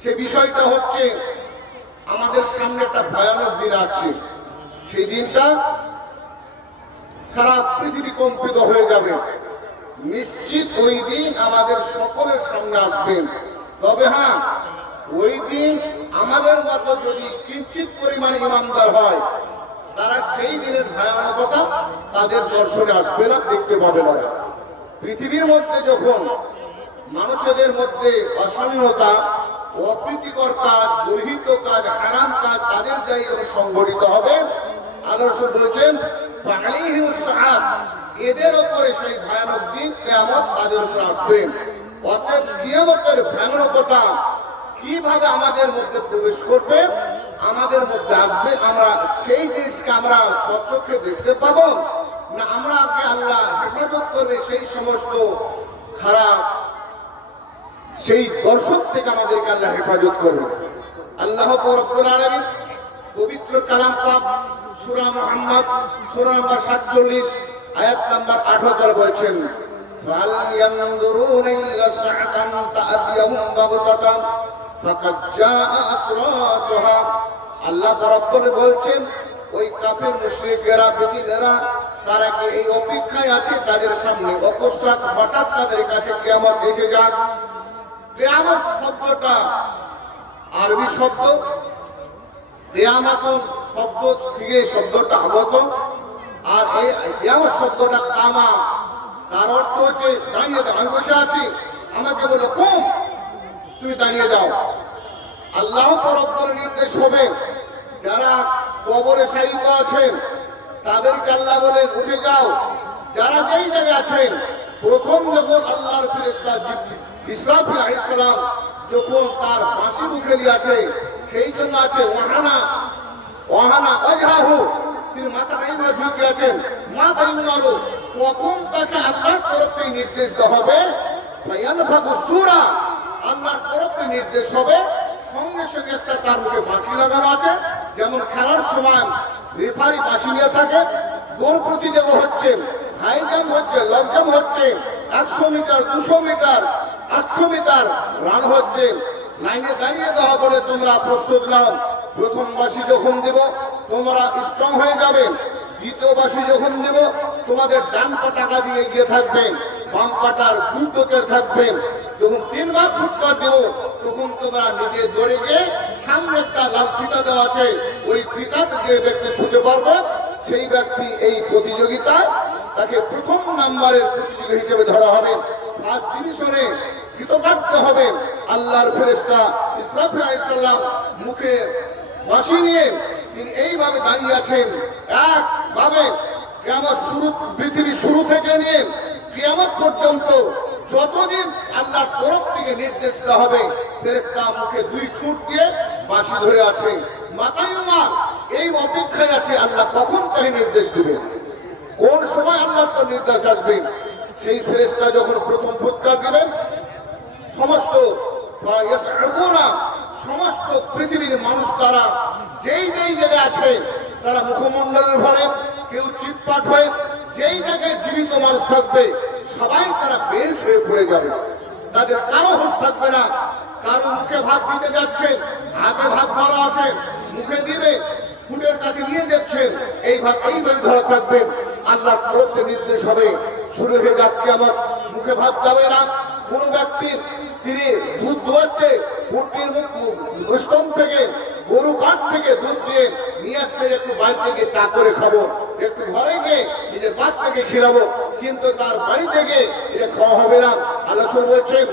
সে বিষয়টা হচ্ছে আমাদের সামনে একটা ভয়ানক দিন আছে। সেই দিনটা সারা পৃথিবী কম্পিত হয়ে যাবে। নিশ্চিত ওই দিন আমাদের সকলের সামনে আসবেন। তবে হ্যাঁ, ওই দিন আমাদের মতো যদি কিঞ্চিত পরিমাণে ইমানদার হয়, তারা সেই দিনের ভয়ানকতা তাদের দর্শনে আসবে না, দেখতে পাবে না। পৃথিবীর মধ্যে যখন মানুষদের মধ্যে অশালীনতা, অপ্রীতিকর কাজ, গর্হিত কাজ, হারাম কাজ তাদের দ্বারা যখন সংঘটিত হবে, আল্লাহ রাসূল বলেছেন এদের উপরে সেই ভয়ানক দিন কিয়ামত তাদের উপর আসবে। অতএব কিয়ামতের ভয়ানকতা কিভাবে আমাদের মধ্যে প্রবেশ করবে, আমাদের মধ্যে আসবে, আমরা সেই জিনিসকে আমরা স্বচক্ষে দেখতে পাবো না আমরা আগে আল্লাহ হেফাজত করবে সেই সমস্ত খারাপ সেই দর্শক থেকে আমাদেরকে আল্লাহ হেফাজত করবে। আল্লাহ রব্বুল আলামিন পবিত্র কালাম পাক সূরা মুহাম্মদ সূরা নম্বর 47 আয়াত নম্বর 78 বলেছেন, ফাল ইয়ানজুরুনা ইল্লা সাআতান তা'তিয়াহুম বাগতাতান ফাকাদ জাআ আসরাতুহা। আল্লাহ রাব্বুল বলছেন ওই কাফের মুশরিকেরা, বেঈমানেরা তারা কি এই অপেক্ষায় আছে তাদের সামনে অকস্মাৎ হঠাৎ তাদের কাছে কিয়ামত এসে যাক। কিয়ামত শব্দটা আরবি শব্দ, কিয়ামাতুন শব্দ থেকে শব্দটা আগত, আর এই কিয়ামত শব্দটা কামা, তার অর্থ হচ্ছে দাঁড়িয়ে দাও। আমি বসে আছি, আমাকে বলো কুম, তুমি দাঁড়িয়ে যাও। আল্লাহ রব্বুল নির্দেশ হবে যারা কবরে শায়িত আছেন তাদেরকে আল্লাহ বলেন উঠে যাও। যারা যেই জায়গায় আছেন, প্রথম যখন আল্লাহর ফেরেশতা ইসরাফিল আলাইহিস সালাম যখন তার বাঁশি মুখে নিয়ে আছে, সেই জন্য আছে ওয়াহানা ওয়াহানা ওয়াজহাহু, তিনি মাথাটা এইভাবে ঝুঁকে আছেন, মাথা ইউনারু, কখন তাকে আল্লাহর তরফ থেকে নির্দেশ দেওয়া হবে, ফায়ানফাকু সূরা, আল্লাহর তরফ থেকে নির্দেশ হবে, সঙ্গে সঙ্গে একটা তার মুখে বাঁশি লাগানো আছে। যেমন খেলার সময় রেফারি বাঁশি নিয়ে থাকে, দৌড় প্রতিযোগিতা হচ্ছে, হাই জাম্প হচ্ছে, লং জাম্প হচ্ছে, 100 মিটার 200 মিটার 800 মিটার রান হচ্ছে, লাইনে দাঁড়িয়ে দেওয়া বলে তোমরা প্রস্তুত নাও। প্রথম বাঁশি যখন দেব তোমরা স্ট্রং হয়ে যাবে, দ্বিতীয় বাঁশি যখন দেব তোমাদের ডান পা টাকা দিয়ে এগিয়ে থাকবে, বাম পাটার বুদ্ধকের থাকবে। যখন 3 বার ফুটকার দেব তখন তোমরা নিজে দৌড়ে গিয়ে সামনে একটা লাল ফিতা দেওয়া আছে, ওই ফিতাটা যে ব্যক্তি ছুঁতে পারবে সেই ব্যক্তি এই প্রতিযোগিতায় তাকে প্রথম নাম্বারের প্রতিযোগী হিসেবে ধরা হবে। ফার্স্ট ডিভিশনে কৃতকার্য হবে। আল্লাহর ফেরেশতা ইসরাফিল আলাইহিস সালাম মুখে বাঁশি নিয়ে তিনি এইভাবে দাঁড়িয়ে আছেন। একভাবে কিয়ামত শুরু, পৃথিবী শুরু থেকে নিয়ে কিয়ামত পর্যন্ত যতদিন আল্লাহর তরফ থেকে নির্দেশ দেওয়া হবে, ফেরেশতা মুখে 2 ঠোঁট দিয়ে বাঁশি ধরে আছে, মাথায় উমার এই অপেক্ষায় আছে আল্লাহ কখন তাকে নির্দেশ দিবেন, কোন সময় আল্লাহর তো নির্দেশ আসবে। সেই ফেরেশতা যখন প্রথম ফুৎকার দিবেন, সমস্ত সমস্ত পৃথিবীর মানুষ তারা যেই যেই জায়গায় আছে তারা মুখমণ্ডলের ভরে, কেউ চিৎপাট হয়ে, যেই জায়গায় জীবিত মানুষ থাকবে সবাই তারা বেশ হয়ে পড়ে যাবে, তাদের কারো হুঁশ থাকবে না। কারো মুখে ভাত দিতে যাচ্ছে, হাতে ভাত ধরা আছে, মুখে দিবে, ফুটের কাছে নিয়ে যাচ্ছেন, এই ভাত এইভাবে ধরা থাকবে। আল্লাহর তরফ থেকে নির্দেশ হবে শুরু হয়ে যাক কিয়ামত, মুখে ভাত যাবে না। কোন ব্যক্তি তিনি দুধ দোয়াচ্ছে, ফুটির স্তন থেকে, গরু পাট থেকে দুধ দিয়ে নিয়ে আসতে, একটু বাড়িতে গিয়ে চা করে খাবো, একটু ঘরে গিয়ে নিজের বাচ্চাকে খিলাবো, কিন্তু তার বাড়িতে গিয়ে এটা খাওয়া হবে না। আল্লাহ বলছেন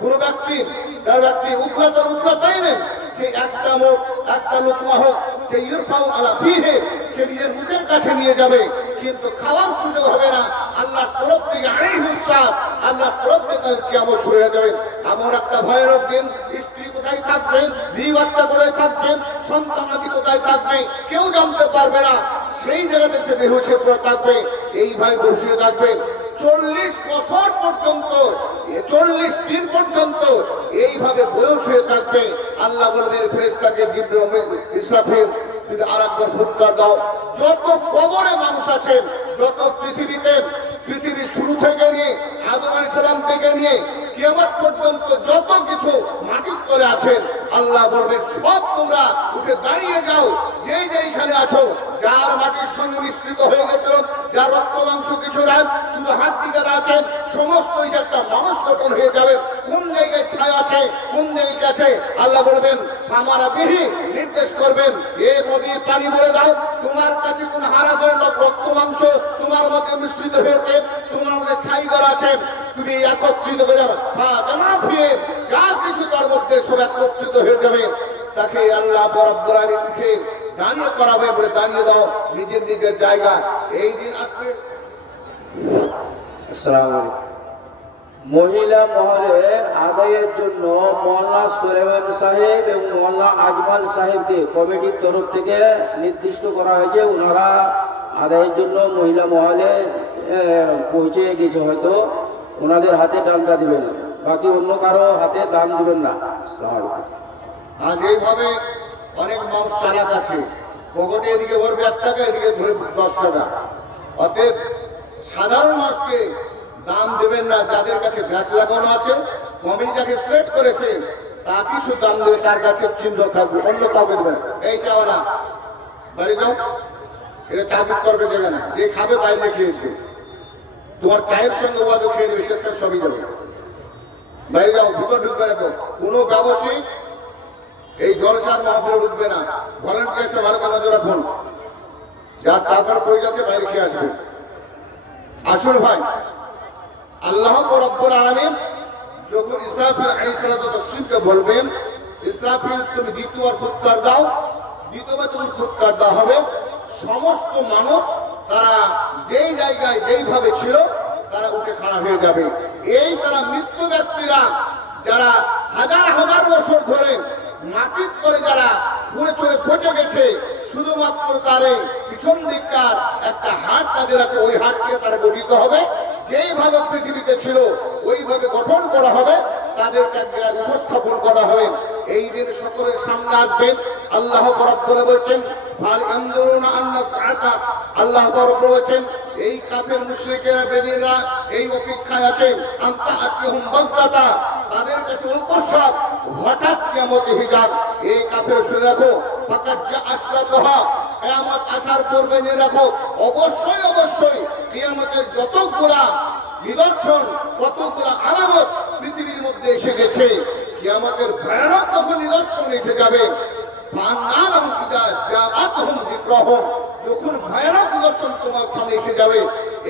কোন ব্যক্তি, যার ব্যক্তি উগলাতাই নেই, সে একটা মুখ একটা লোকমা হোক, সে ইরফাউ আলা ফিহে, সে নিজের মুখের কাছে নিয়ে যাবে, কিন্তু খাওয়ার সুযোগ হবে না। আল্লাহর তরফ থেকে আলাইহিস সালাম, আল্লাহর তরফ থেকে তার কিয়ামত শুরু হয়ে যাবে। এমন একটা ভয়ানক দিন, স্ত্রী কোথায় থাকবে, বিবি বাচ্চা কোথায় থাকবে, সন্তানাদি কোথায় থাকবে কেউ জানতে পারবে না। সেই জায়গাতে সে বেহুশ হয়ে পড়ে থাকবে, এইভাবে বসিয়ে থাকবে 40 বছর পর্যন্ত, 40 দিন পর্যন্ত এইভাবে বয়স হয়ে থাকবে। আল্লাহ বলবেন ফেরেশতাকে ইসরাফিল, তুমি আরেকবার ফুৎকার দাও। যত কবরে মানুষ আছেন, যত পৃথিবীতে, পৃথিবী শুরু থেকে নিয়ে আদম আলাইহিস সালাম থেকে নিয়ে কিয়ামত পর্যন্ত যত কিছু মাটির তলে আছেন আল্লাহ বলবেন সব তোমরা উঠে দাঁড়িয়ে যাও, যে যেইখানে আছো, যার মাটির সঙ্গে মিশ্রিত হয়ে গেছিল, যার রক্ত মাংস কিছু নাই, শুধু হাড্ডি যারা আছেন সমস্ত একটা মানুষ গঠন হয়ে যাবে। কোন জায়গায় ছায়া আছে, কোন জায়গায় আছে, আল্লাহ বলবেন আমার বিহি নির্দেশ করবেন এ নদীর পানি বলে দাও, তোমার কাছে কোন হারাজের রক্ত মাংস তোমার মধ্যে মিশ্রিত হয়েছে, তোমার মধ্যে ছাই করা আছে, তুমি একত্রিত করে জানা ফিরে যা কিছু তার মধ্যে সব একত্রিত হয়ে যাবে। তাকে আল্লাহ রব্বুল আলামিন উঠে দাঁড়িয়ে করাবে, বলে দাঁড়িয়ে দাও নিজের নিজের জায়গা। এই দিন আসবে। আসসালামু আলাইকুম। মহিলা মহলের আদায়ের জন্য মৌলানা সুলাইমান সাহেব এবং মৌলানা আজমাল সাহেবকে কমিটির তরফ থেকে নির্দিষ্ট করা হয়েছে। ওনারা আদায়ের জন্য মহিলা মহলে পৌঁছে গেছে, হয়তো ওনাদের হাতে দানটা দিবেন, বাকি অন্য কারো হাতে দান দিবেন না। আসসালামু আলাইকুম। আজ এইভাবে অনেক মানুষ চালাক আছে, পকেটে এদিকে ভরবে 1 টাকা, এদিকে ভরবে 10 টাকা। অতএব সাধারণ মানুষকে দাম দেবেন না, যাদের কাছে ব্যাচ লাগানো আছে, কমিটি যাকে সিলেক্ট করেছে তাকে শুধু দাম দেবে, তার কাছে চিহ্ন থাকবে, অন্য কাউকে দেবে না। এই চাওয়ালা বাড়ি যাও, এটা চা বিক করবে যাবে না, যে খাবে বাইরে খেয়ে আসবে, তোমার চায়ের সঙ্গে ওয়াজ খেয়ে নেবে, শেষ কাজ সবই যাবে। বাইরে যাও, ভিতর ঢুকবে না। কোনো ব্যবসায়ী এই জলসার মহাপুরে ঢুকবে না। ভলান্টিয়ার আছে, ভালো করে নজর রাখুন, যার চাকর পড়ে যাচ্ছে বাইরে খেয়ে আসবে। আসুন ভাই, আল্লাহ রব্বুল আলামিন যখন ইসরাফিল আলাইহিস সালাতু ওয়াস তাসলিমকে বলবেন ইসরাফিল তুমি দ্বিতীয়বার ফুৎকার দাও, দ্বিতীয়বার যখন ফুৎকার দেওয়া হবে সমস্ত মানুষ তারা যেই জায়গায় যেইভাবে ছিল তারা উঠে খাড়া হয়ে যাবে। এই তারা মৃত্যু ব্যক্তিরা যারা হাজার হাজার বছর ধরে মাটির তলে যারা ঘুরে চলে পচে গেছে, শুধুমাত্র তার পিছন দিককার একটা হাট তাদের আছে, ওই হাটকে তারা গঠিত হবে, যেইভাবে পৃথিবীতে ছিল ওইভাবে গঠন করা হবে, তাদেরকে উপস্থাপন করা হবে। এই দিন সকলের সামনে আসবেন। আল্লাহ রাব্বুল বলেছেন ফাল ইয়ানজুরুনা আন্না সাআতা, আল্লাহ রাব্বুল বলেছেন এই কাফের মুশরিকেরা বেদিনরা এই অপেক্ষায় আছে আনতা আতিহুম বাগদাতা, তাদের কাছে অকস্মাৎ হঠাৎ কিয়ামত হিজাব। এই কাফের শুনে রাখো ফাকাদ জা আসরাতুহা, কিয়ামত আসার পূর্বে জেনে রাখো অবশ্যই অবশ্যই কিয়ামতের যতগুলা নিদর্শন, কতগুলা আলামত পৃথিবীর মধ্যে এসে গেছে। কিয়ামতের ভয়ানক তখন নিদর্শন এসে যাবে। যখন ভয়ানক নিদর্শন তোমার সামনে এসে যাবে,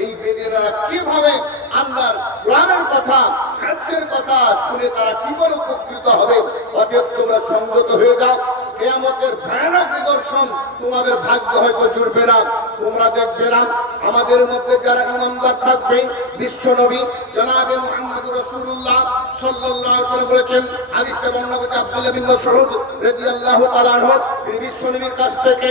এই বেদিরা কিভাবে আল্লাহর কোরআনের কথা, হাদিসের কথা শুনে তারা কি করে উপকৃত হবে। অতএব তোমরা সংযত হয়ে যাও। কিয়ামতের ভয়ানক নিদর্শন তোমাদের ভাগ্য হয়তো জুড়বে না, তোমরা দেখবে না। আমাদের মধ্যে যারা ইমানদার থাকবে, বিশ্বনবী জনাবে মুহাম্মদুর রাসূলুল্লাহ সাল্লাল্লাহু আলাইহি ওয়াসাল্লাম বলেছেন, হাদিসটা বর্ণনা করেছে আব্দুল্লাহ বিন মাসউদ রাদিয়াল্লাহু তাআলা আনহু, তিনি বিশ্বনবীর কাছ থেকে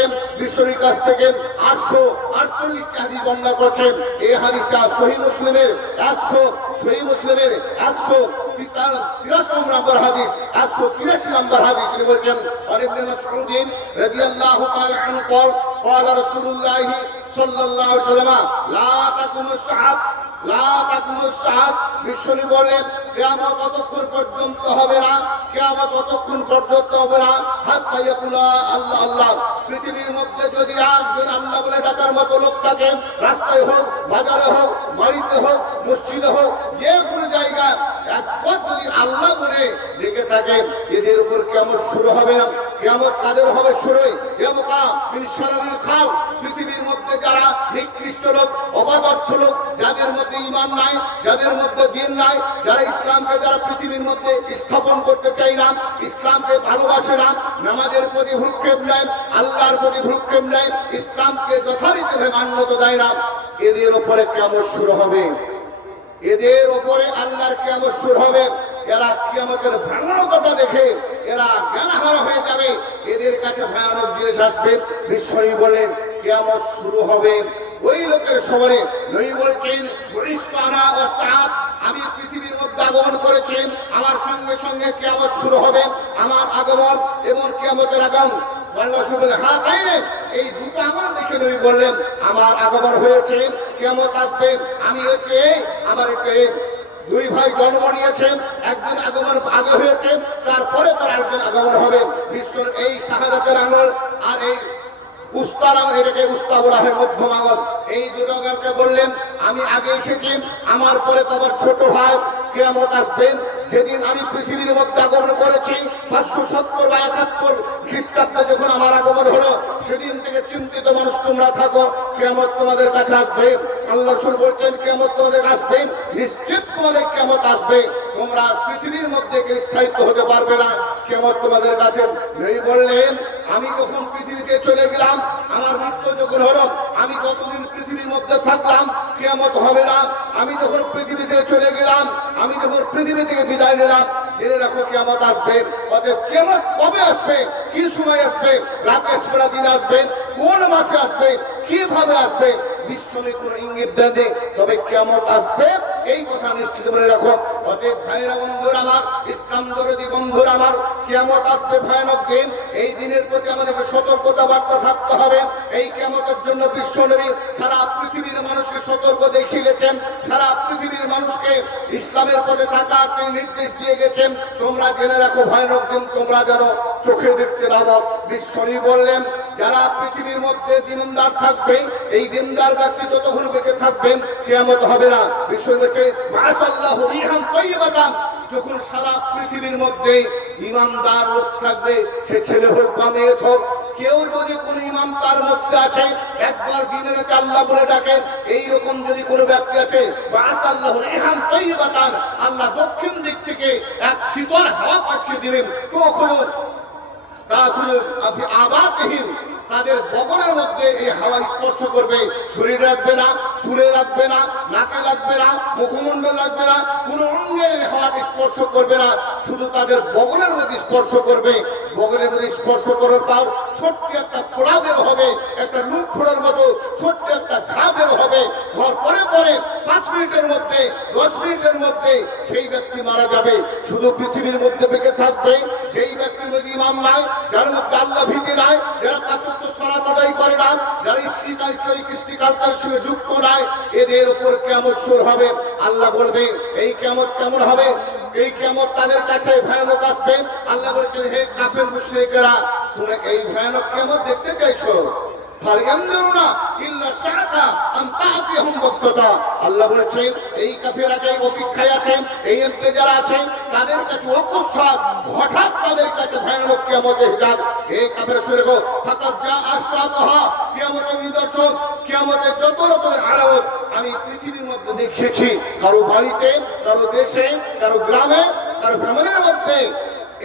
848টি হাদিস বর্ণনা করেছেন। এই হাদিসটা সহিহ মুসলিমের 183 নম্বর হাদিস, 183 নম্বর হাদিস। তিনি বলেছেন ইবনে মাসউদ রাদিয়াল্লাহু তাআলা আনহু قال رسول الله صلى الله عليه وسلم لا تقوم الساعة لا تقوم الساعة, বিশ্বনবী বলেন কিয়ামত ততক্ষণ পর্যন্ত হবে না, কিয়ামত ততক্ষণ পর্যন্ত হবে না হাত্তা ইয়াকুলা আল্লাহ আল্লাহ। পৃথিবীর মধ্যে যদি একজন আল্লাহ বলে ডাকার মতো লোক থাকে, রাস্তায় হোক, বাজারে হোক, বাড়িতে হোক, মসজিদে হোক, যে কোনো জায়গায় একবার যদি আল্লাহ বলে ডেকে থাকে, এদের উপর কিয়ামত শুরু হবে না। কিয়ামত কাদের হবে শুরু? খাল, পৃথিবীর মধ্যে যারা নিকৃষ্ট লোক, অবাদর্থ লোক, যাদের মধ্যে ঈমান নাই, যাদের মধ্যে দ্বীন নাই, যারা ইসলামকে যারা পৃথিবীর মধ্যে স্থাপন করতে চাই না, ইসলামকে ভালোবাসে না, নামাজের প্রতি ভ্রুক্ষেপ নেয়, আল্লাহর প্রতি ভ্রুক্ষেপ নেয়, ইসলামকে যথারীতিভাবে মান্যতা দেয় না, এদের উপরে কিয়ামত শুরু হবে। এদের উপরে আল্লাহর কিয়ামত শুরু হবে। এরা কিয়ামতের ভয়ানকতা দেখে এরা জ্ঞানহারা হয়ে যাবে, এদের কাছে ভয়ানক জিনিস আসবে। বিশ্বনবী বলেন কিয়ামত শুরু হবে ওই লোকের সময়ে। নবী বলছেন আমি পৃথিবীর মধ্যে আগমন করেছি, আমার সঙ্গে সঙ্গে কিয়ামত শুরু হবে। আমার আগমন এবং কিয়ামতের আগমন হ্যাঁ তাই না, এই দুটো আগমন দেখে নবী বললেন আমার আগমন হয়েছে, কিয়ামত আসবে। আমি হচ্ছে আমার দুই ভাই জন্ম নিয়েছেন, একজন আগমন আগে হয়েছে, তারপরে তার একজন আগমন হবে। বিশ্বর এই শাহাদাতের আঙুল আর এই উস্তার আঙুল, এটাকে উস্তা বলা হয়, মধ্যম আঙুল। এই দুটো আঙুলকে বললেন আমি আগে এসেছি, আমার পরে তোমার ছোট ভাই কিয়ামত আসবেন। যেদিন আমি পৃথিবীর মধ্যে আগমন করেছি 570 বা 71 খ্রিস্টাব্দে যখন আমার আগমন হলো, সেদিন থেকে চিন্তিত মানুষ তোমরা থাকো, কিয়ামত তোমাদের কাছে আসবে। আল্লাহ রাসূল বলছেন কিয়ামত তোমাদের আসবে, নিশ্চিত তোমাদের কিয়ামত আসবে, তোমরা পৃথিবীর মধ্যে স্থায়িত্ব হতে পারবে না, কিয়ামত তোমাদের কাছে। নবী বললেন আমি যখন পৃথিবীতে চলে গেলাম, আমার মৃত্যু যখন হলো, আমি যতদিন পৃথিবীর মধ্যে থাকলাম কিয়ামত হবে না। আমি যখন পৃথিবীতে চলে গেলাম, আমি যখন পৃথিবী থেকে বিদায় নিলাম, জেনে রাখো কিয়ামত আসবে। অতএব কিয়ামত কবে আসবে, কি সময় আসবে, রাতে আসবে না দিন আসবে, কোন মাসে আসবে, কিভাবে আসবে, বিশ্বনে কোন ইঙ্গিত দেন, তবে কিয়ামত আসবে, এই কথা নিশ্চিত মনে রাখো। অতএব ভাইরা বন্ধুরা আমার, ইসলাম দরদি বন্ধুরা আমার, কিয়ামত আসবে ভয়ানক দিন। এই দিনের প্রতি আমাদেরকে সতর্কতা বার্তা থাকতে হবে। এই কিয়ামতের জন্য বিশ্বনবী সারা পৃথিবীর মানুষকে সতর্ক দেখিয়ে গেছেন, সারা পৃথিবীর মানুষকে ইসলামের পথে থাকার তিনি নির্দেশ দিয়ে গেছেন। তোমরা জেনে রাখো ভয়ানক দিন তোমরা যেন চোখে দেখতে পাবো। বিশ্বনবী বললেন যারা পৃথিবীর মধ্যে দিনদার থাকবে, এই দিনদার ব্যক্তি যতক্ষণ বেঁচে থাকবেন কিয়ামত হবে না। বিশ্বনবী বলেছে মাশাআল্লাহু রিহান তাইয়্যিবাতান, যখন সারা পৃথিবীর মধ্যে ইমানদার লোক থাকবে, সে ছেলে হোক বা মেয়ে হোক, কেউ যদি কোনো ইমাম তার মধ্যে আছে, একবার দিনের রাতে আল্লাহ বলে ডাকেন, এইরকম যদি কোনো ব্যক্তি আছে, মাশাআল্লাহু রিহান তাইয়্যিবাতান, আল্লাহ দক্ষিণ দিক থেকে এক শীতল হাওয়া পাঠিয়ে দিবেন, তখন তাদের বগলের মধ্যে এই হাওয়া স্পর্শ করবে, শরীর লাগবে না, চুলে লাগবে না, নাকে লাগবে না, মুখমণ্ডল লাগবে না, কোন অঙ্গে এই হাওয়াটা স্পর্শ করবে না, শুধু তাদের বগলের মধ্যে স্পর্শ করবে। বগলের মধ্যে স্পর্শ করার পর ছোট্ট একটা ফোড়া বের হবে, একটা লুপ ফোড়ার মতো ছোট্ট একটা ঘা বের হবে। ঘর পরে পরে 5 মিনিটের মধ্যে 10 মিনিটের মধ্যে সেই ব্যক্তি মারা যাবে। শুধু পৃথিবীর মধ্যে বেঁচে থাকবে যেই ব্যক্তির মধ্যে ঈমান নাই, যার মধ্যে আল্লাহ ভীতি নাই, যারা 5 ওয়াক্ত সালাত আদায় করে না, যারা কৃষ্টি কালচারের সঙ্গে যুক্ত নাই, এদের উপর কিয়ামত শুরু হবে। আল্লাহ বলবে এই কিয়ামত কেমন হবে, এই কিয়ামত তাদের কাছে ভয়ানক আসবে। আল্লাহ বলছেন হে কাফের মুশরিকেরা, তোমরা এই ভয়ানক কিয়ামত দেখতে চাইছো? আল্লাহ বলছেন এই কাফেররা অপেক্ষায় আছে, এই যারা আছে তাদের কাছে অকস্মাৎ হঠাৎ তাদের কাছে ভয়ানক কিয়ামতের হিসাব। এই কাফের শুনে গো ফাকাদ যা আশরাতুহা, কিয়ামতের নিদর্শন, কিয়ামতের যত রকমের আলামত আমি পৃথিবীর মধ্যে দেখিয়েছি, কারো বাড়িতে, কারো দেশে, কারো গ্রামে, কারো ফ্যামিলির মধ্যে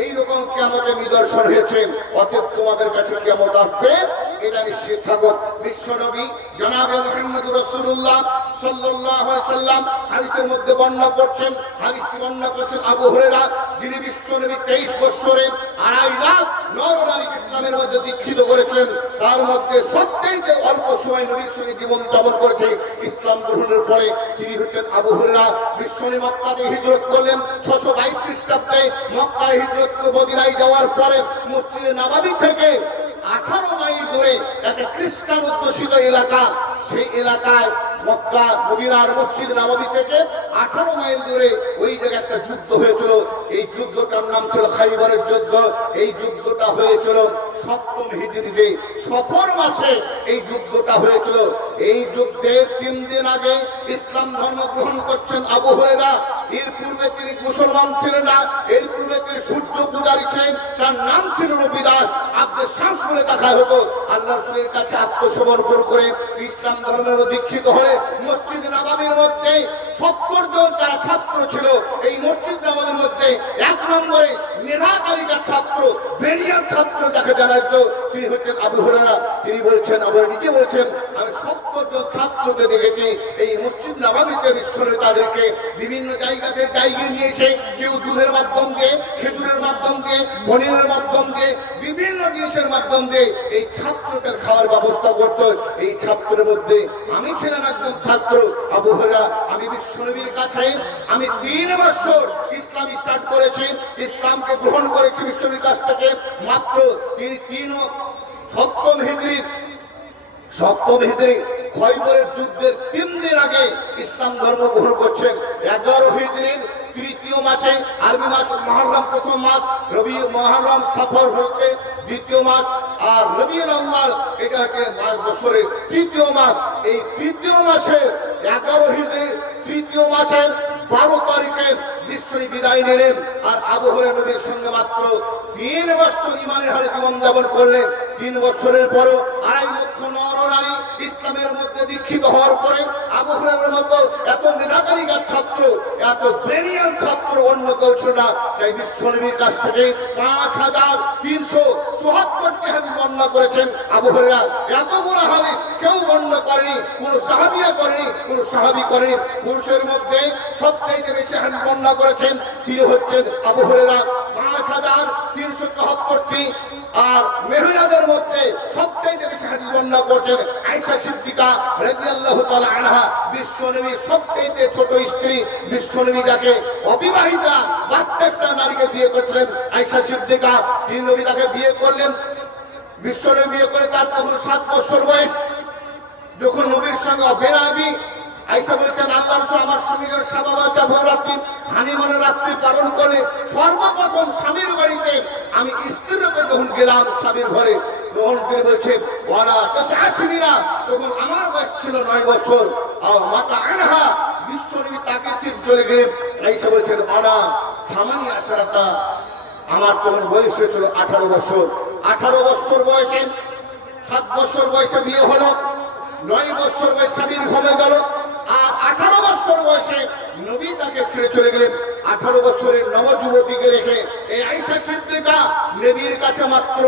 এইরকম কিয়ামতের নিদর্শন হয়েছে। অতএব তোমাদের কাছে কিয়ামত আসবে, এটা নিশ্চিত থাকো। বিশ্বনবী জনাবে মুহাম্মদুর রাসূলুল্লাহ সাল্লাল্লাহু আলাইহি সাল্লাম হাদিসের মধ্যে বর্ণনা করছেন, হাদিসটি বর্ণনা করছেন আবু হুরায়রা, যিনি বিশ্বনবী 23 বছরে 2.5 লাখ নর-নারীকে ইসলামের মধ্যে দীক্ষিত করেছিলেন। তার মধ্যে সবচেয়ে অল্প সময় নবীর সঙ্গে জীবন যাপন করেছে ইসলাম গ্রহণের পরে তিনি হচ্ছেন আবু হুরায়রা। বিশ্বনবী মক্কাতে হিজরত করলেন 622 খ্রিস্টাব্দে। মক্কায় হিজরত মদিনায় যাওয়ার পরে মসজিদে নববী থেকে 18 মাইল দূরে একটা খ্রিস্টান অধ্যুষিত এলাকা, সেই এলাকায় মক্কা মদিনার মসজিদ নববী থেকে 18 মাইল দূরে ওই জায়গায় একটা যুদ্ধ হয়েছিল। এই যুদ্ধটার নাম ছিল খাইবরের যুদ্ধ। এই যুদ্ধটা হয়েছিল 7ম হিজরিতে সফর মাসে এই যুদ্ধটা হয়েছিল। এই যুদ্ধে 3 দিন আগে ইসলাম ধর্ম গ্রহণ করছেন আবু হুরায়রা। এর পূর্বে তিনি মুসলমান ছিলেন না, এর পূর্বে তিনি সূর্য পূজারী ছিলেন। তার নাম ছিল নবী দাস, আব্দে শামস বলে দেখা হতো। আল্লাহ রাসূলের কাছে আত্মসমর্পণ করে ইসলাম ধর্মের দীক্ষিত হয়ে মসজিদ নববীর মধ্যে 70 জন তারা ছাত্র ছিল। এই মসজিদ নববীর মধ্যে 1 নম্বরে মেধা তালিকার ছাত্র, ব্রিলিয়ান্ট ছাত্র যাকে জানা যেত, তিনি হচ্ছেন আবু হুরায়রা। তিনি বলছেন, আবু নিজে বলছেন, আমি 70 জন ছাত্রকে দেখেছি এই মসজিদ নববীতে। বিশ্বনবী তাদেরকে বিভিন্ন জায়গাতে নিয়েছে, কেউ দুধের মাধ্যম দিয়ে, খেজুরের মাধ্যম দিয়ে, পনিরের মাধ্যম দিয়ে, বিভিন্ন জিনিসের মাধ্যম দিয়ে এই ছাত্রদের খাওয়ার ব্যবস্থা করত। এই ছাত্রের মধ্যে আমি ছিলাম একজন ছাত্র আবু হুরায়রা। আমি বিশ্বনবীর কাছে আমি 3 বছর ইসলাম স্টার্ট করেছি, ইসলামকে গ্রহণ করেছি বিশ্বনবীর কাছ থেকে। মাত্র তিনি 7ম হিজরি খয়বরের যুদ্ধের 3 দিন আগে ইসলাম ধর্ম গ্রহণ করছেন। 11 হিজরির তৃতীয় মাসে, আরবি মাস মুহররম প্রথম মাস, রবি মুহররম সফর হচ্ছে দ্বিতীয় মাস, আর রবিউল আউয়াল এটা হচ্ছে বছরের তৃতীয় মাস। এই তৃতীয় মাসে 11 হিজরির তৃতীয় মাসের 12 তারিখে বিশ্বনী বিদায় নিলেন। আর আবু হুরায়রা নবীর সঙ্গে মাত্র 3 বছর ইমানের হারে জীবন যাপন করলেন। 3 বছরের পরও 2.5 লক্ষ নর-নারী ইসলামের মধ্যে দীক্ষিত হওয়ার পরে আবু হুরায়রার মতো এত মেধাতালিকার ছাত্র, এত ব্রেনিয়াল ছাত্র অন্য কেউ ছিল না। তাই বিশ্বনবীর কাছ থেকে 5374টি হাদিস বর্ণনা করেছেন আবু হুরায়রা। এতগুলো হাদিস কেউ বর্ণনা করেনি, কোন সাহাবিয়া করেনি, কোন সাহাবী করেনি। পুরুষের মধ্যে সবচেয়ে বেশি হাদিস বর্ণনা করেছেন তিনি হচ্ছেন আবু হুরায়রা, 5374টি। আর মহিলাদের মধ্যে সবচেয়ে বেশি হাদিস বর্ণনা করেছেন আয়েশা সিদ্দিকা রাদিয়াল্লাহু তাআলা আনহা, বিশ্বনবীর সবচেয়ে ছোট স্ত্রী। বিশ্বনবী যাকে অবিবাহিতা বাচ্চা একটা নারীকে বিয়ে করেছিলেন আয়েশা সিদ্দিকা, তিনি নবী তাকে বিয়ে করলেন। বিশ্বনবী বিয়ে করে তার তখন 7 বছর বয়স। যখন নবীর সঙ্গে বেনাবি আয়েশা বলেছেন আল্লাহ রাসূল আমার স্বামীর সাবাবাচা ভোরাত্রি হানিমনের রাত্রি পালন করে সর্বপ্রথম স্বামীর বাড়িতে আমি স্ত্রীর রূপে যখন গেলাম স্বামীর ঘরে, তখন তিনি বলছে ওয়ালা তাসআসিনা, তখন আমার বয়স ছিল 9 বছর। আর মাতা আনহা, বিশ্বনবী তাকে ঠিক চলে গেলেন। আয়েশা বলছেন ওয়ালা সামানি আশরাতা, আমার তখন বয়স হয়েছিল 18 বছর। 18 বছর বয়সে 7 বছর বয়সে বিয়ে হলো, 9 বছর বয়সে স্বামীর ঘরে গেল। আর 18 বছর বয়সে নবী তাকে ছেড়ে চলে গেলেন। 18 বছরের নবযুবতীকে রেখে এই আয়েশা সিদ্দিকা নবীর কাছে মাত্র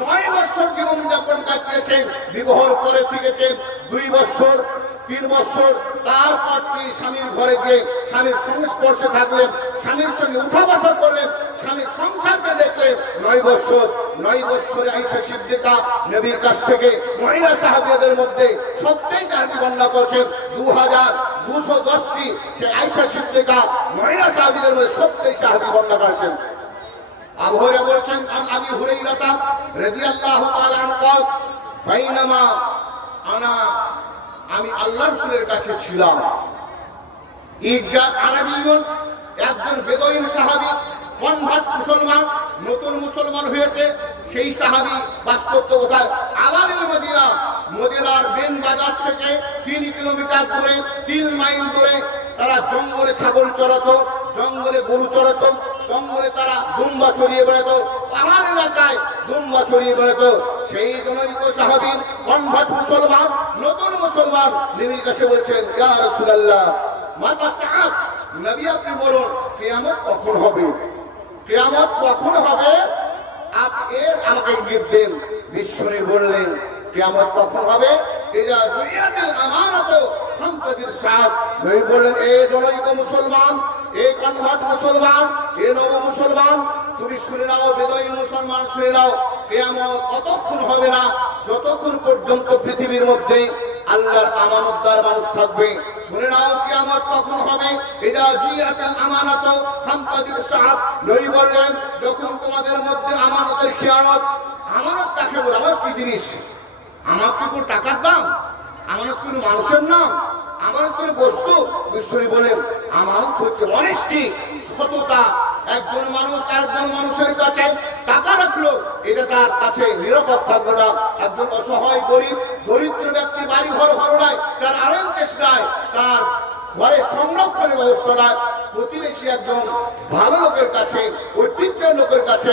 9 বছর জীবন যাপন কাটিয়েছেন। বিবাহের পরে থেকেছেন 2 বছর 3 বছর। তারপর তিনি স্বামীর ঘরে গিয়ে স্বামীর সংস্পর্শে থাকলেন, স্বামীর সঙ্গে উঠা বসা করলেন, স্বামীর সংসারকে দেখলেন 9 বছর। 9 বছরে আয়েশা সিদ্দিকা নবীর কাছ থেকে মহিলা সাহাবীদের মধ্যে সবচেয়ে হাদিস বর্ণনা করেছেন 2210টি। সে আয়েশা সিদ্দিকা মহিলা সাহাবীদের মধ্যে সবচেয়ে হাদিস বর্ণনা করেছেন। আবু হুরায়রা বলেছেন আবি হুরায়রা রাদিয়াল্লাহু তাআলা আনহু قال বাইনামা আমি আল্লাহর রাসূলের কাছে ছিলাম। ইজা আরাবিয়ুন, একজন বেদুইন সাহাবী, কনভার্ট মুসলমান, নতুন মুসলমান হয়েছে। সেই সাহাবী বাস করত কোথায়? আওয়ালিল মদিনা, মদিনার মেন বাজার থেকে 3 কিলোমিটার দূরে, 3 মাইল দূরে তারা জঙ্গলে ছাগল চড়াতো, জঙ্গলে গরু চড়াতো, জঙ্গলে তারা দুম্বা ছড়িয়ে বেড়াতো, পাহাড় এলাকায় দুম্বা ছড়িয়ে বেড়াতো। সেই জনৈক সাহাবী কনভার্ট মুসলমান, নতুন মুসলমান, নবীর কাছে বলছেন ইয়া রাসূলুল্লাহ মাতা সাআত, নবী আপনি বলুন কিয়ামত কখন হবে? কিয়ামত কখন হবে? আপনি আমাকে ইঙ্গিত দেন। বিশ্বনবী বললেন কিয়ামত কখন হবে? ইজা জুরিয়াতিল আমানাত ফান্তাজির সাআত। নবী বললেন এ জনৈক মুসলমান, এই কনভার্ট মুসলমান, এ নব মুসলমান, তুমি শুনে নাও, বেদুইন মুসলমান শুনে নাও, কিয়ামত ততক্ষণ হবে না যতক্ষণ পর্যন্ত পৃথিবীর মধ্যে আল্লাহর আমানতদার মানুষ থাকবে। শুনে নাও কিয়ামত কখন হবে? ইজা জুরিয়াতিল আমানাত ফান্তাজির সাআত। নবী বললেন যখন তোমাদের মধ্যে আমানতের খেয়ানত। আমানত কাকে বলে? আমার কি জিনিস? আমার কি কোনো টাকার দাম? আমানত কোনো মানুষের নাম? আমানত কোনো বস্তু? বিশ্বনবী বলেন আমানত হচ্ছে অনেস্টি, সততা। একজন মানুষ আরেকজন মানুষের কাছে টাকা রাখলো, এটা তার কাছে নিরাপদ থাকবে না। একজন অসহায় গরিব দরিদ্র ব্যক্তি, বাড়ি ঘর ভালো নয়, তার আরাম চেষ্টায়, তার ঘরে সংরক্ষণের ব্যবস্থা নয়, প্রতিবেশী একজন ভালো লোকের কাছে, ঐতিহ্যের লোকের কাছে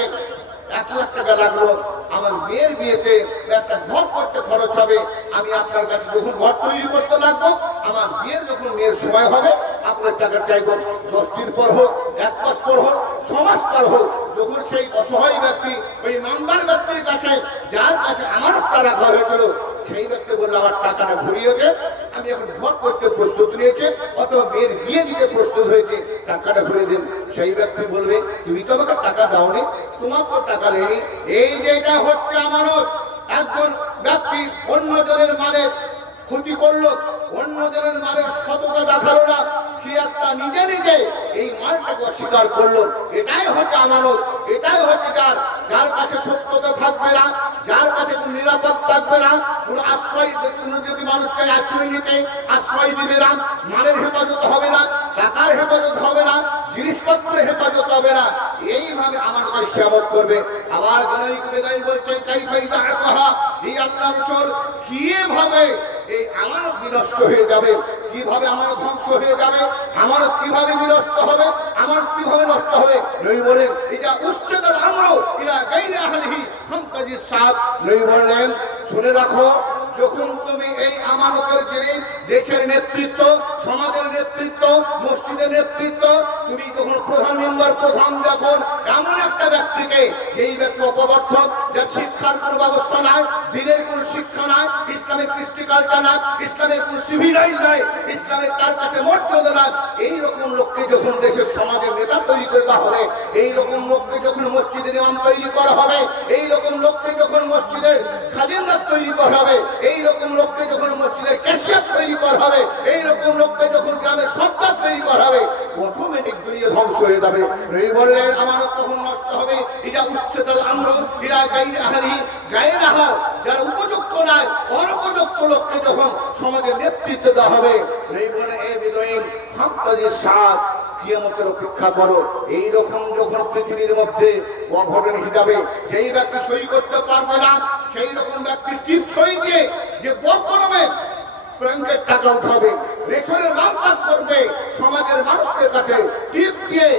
1 লাখ টাকা লাগলো, আমার মেয়ের বিয়েতে একটা ঘর করতে খরচ হবে, আমি আপনার কাছে যখন ঘর তৈরি করতে লাগবো, আমার বিয়ের যখন মেয়ের সময় হবে আপনার টাকা চাইব। 10 দিন পর হোক, 1 মাস পর হোক, 6 মাস পর হোক, যখন সেই অসহায় ব্যক্তি ওই নামদার ব্যক্তির কাছে, যার কাছে আমার টাকা রাখা হয়েছিল, সেই ব্যক্তি বললো আমার টাকাটা ঘুরিয়ে দে, আমি এখন ঘর করতে প্রস্তুত নিয়েছে অথবা মেয়ের বিয়ে দিতে প্রস্তুত হয়েছে, টাকাটা ঘুরিয়ে দেন। সেই ব্যক্তি বলবে তুমি তো আমাকে টাকা দাওনি, তোমার তো টাকা নেই। এই যে এটা হচ্ছে আমানত। একজন ব্যক্তি অন্যজনের মালের ক্ষতি করলো, অন্যজনের মালের সততা দেখালো না, সে একটা নিজে নিজে এই মালটাকে অস্বীকার করলো। এটাই হচ্ছে আমানত, এটাই হচ্ছে যার কাছে সত্যতা থাকবে না, যার কাছে কোনো নিরাপদ থাকবে না, কোনো আশ্রয়, কোনো যদি মানুষ চাই আশ্রয় নিতে আশ্রয় দিবে না, মালের হেফাজত হবে না, টাকার হেফাজত হবে না, জিনিসপত্রের হেফাজত হবে না, এইভাবে আমানতের খিয়ামত করবে। আবার জনৈক বেদাইন বলছে কাইফা ইদাআতুহা, এই আল্লাহ রাসূল কিভাবে এই আমানত বিনষ্ট হয়ে যাবে, কিভাবে আমানত ধ্বংস হয়ে যাবে, আমানত কিভাবে বিনষ্ট হবে, আমানত কিভাবে নষ্ট হবে। নবী বলেন এটা উচ্চতাল আমর ইলা গায়রি আহলিহি ফান্তাজি সাদ। নবী বললেন শুনে রাখো, যখন তুমি এই আমানতের জিনিস, দেশের নেতৃত্ব, সমাজের নেতৃত্ব, মসজিদের নেতৃত্ব, তুমি যখন প্রধান মেম্বার, প্রধান যখন এমন একটা ব্যক্তিকে, যেই ব্যক্তি অপদার্থক, যার শিক্ষার কোনো ব্যবস্থা নাই, দিনের কোনো শিক্ষা নাই, ইসলামের কৃষ্টি কালচার নাই, ইসলামের কোনো সিভিলাইজ নাই, ইসলামের তার কাছে মর্যাদা নাই, এইরকম লোককে যখন দেশের সমাজের নেতা তৈরি করে দেওয়া হবে, এইরকম লোককে যখন মসজিদের ইমাম তৈরি করা হবে, এইরকম লোককে যখন মসজিদের খাদেমদার তৈরি করা হবে, এইরকম লোককে যখন মসজিদের ক্যাশিয়ার তৈরি করা হবে, এইরকম লোককে যখন গ্রামের সর্দার তৈরি করা হবে, অটোমেটিক দুনিয়া ধ্বংস হয়ে যাবে। নবী বললেন আমানত তখন নষ্ট হবে। ইজা উচ্চতাল আমর ইলা গায়রি আহলিহি, গায়রি আহল, যারা উপযুক্ত নয়, অনুপযুক্ত লোককে যখন সমাজের নেতৃত্ব দেওয়া হবে। নবী বলেন এ বিদয়ীন ফান্তাজি সাদ, কিয়ামতের অপেক্ষা করো। এইরকম যখন পৃথিবীর মধ্যে অঘটন হিসাবে যেই ব্যক্তি সই করতে পারবে না, সেই রকম ব্যক্তি টিপ সই দিয়ে যে বকলমে ব্যাংকের টাকা উঠাবে, রেশনের মালপাত করবে, সমাজের মানুষের কাছে টিপ দিয়ে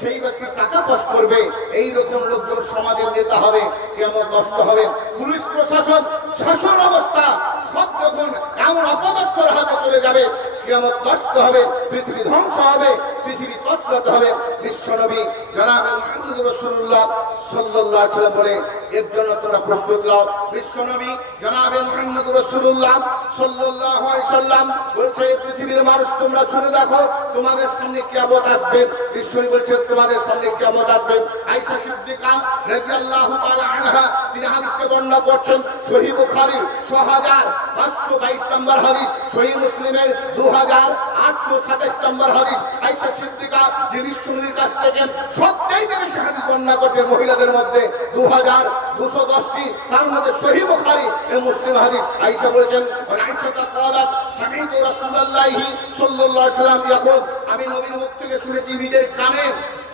সেই ব্যক্তি টাকা পাস করবে, এইরকম লোকজন সমাজের নেতা হবে, কিয়ামত নষ্ট হবে। পুলিশ প্রশাসন, শাসন অবস্থা সব যখন এমন অপদার্থের হাতে চলে যাবে, কিয়ামত নষ্ট হবে, পৃথিবী ধ্বংস হবে, পৃথিবী তৎপর হবে। বিশ্বনবী জনাবে মুহাম্মদ রাসূলুল্লাহ সাল্লাল্লাহু আলাইহি ওয়াসাল্লাম বলে এর জন্য তোমরা প্রস্তুত হও। বিশ্বনবী জনাবে মুহাম্মদ রাসূলুল্লাহ সাল্লাল্লাহু আলাইহি ওয়াসাল্লাম বলছে পৃথিবীর মানুষ তোমরা শুনে দেখো, তোমাদের সামনে কিয়ামত আসবে। বিশ্বনবী বলছে তোমাদের সামনে কিয়ামত আসবে। আয়েশা সিদ্দিকা রাদিয়াল্লাহু তাআলা আনহা তিনি হাদিসকে বর্ণনা করছেন, সহিহ বুখারীর 6522 নম্বর হাদিস, সহিহ মুসলিমের 2827 নম্বর হাদিস। আয়েশা সিদ্দিকা যিনি বিশ্বনবীর কাছ থেকে সবচেয়ে বেশি হাদিস বর্ণনা করতে মহিলাদের মধ্যে 2210টি, তার মধ্যে সহিহ বুখারী এবং মুসলিম হাদিস। আয়েশা বলেছেন আয়েশা ক্বালাত সামি'তু রাসূলুল্লাহি সাল্লাল্লাহু আলাইহি ওয়াসাল্লাম ইয়াকুল, আমি নবীর মুখ থেকে শুনেছি, নিজের কানে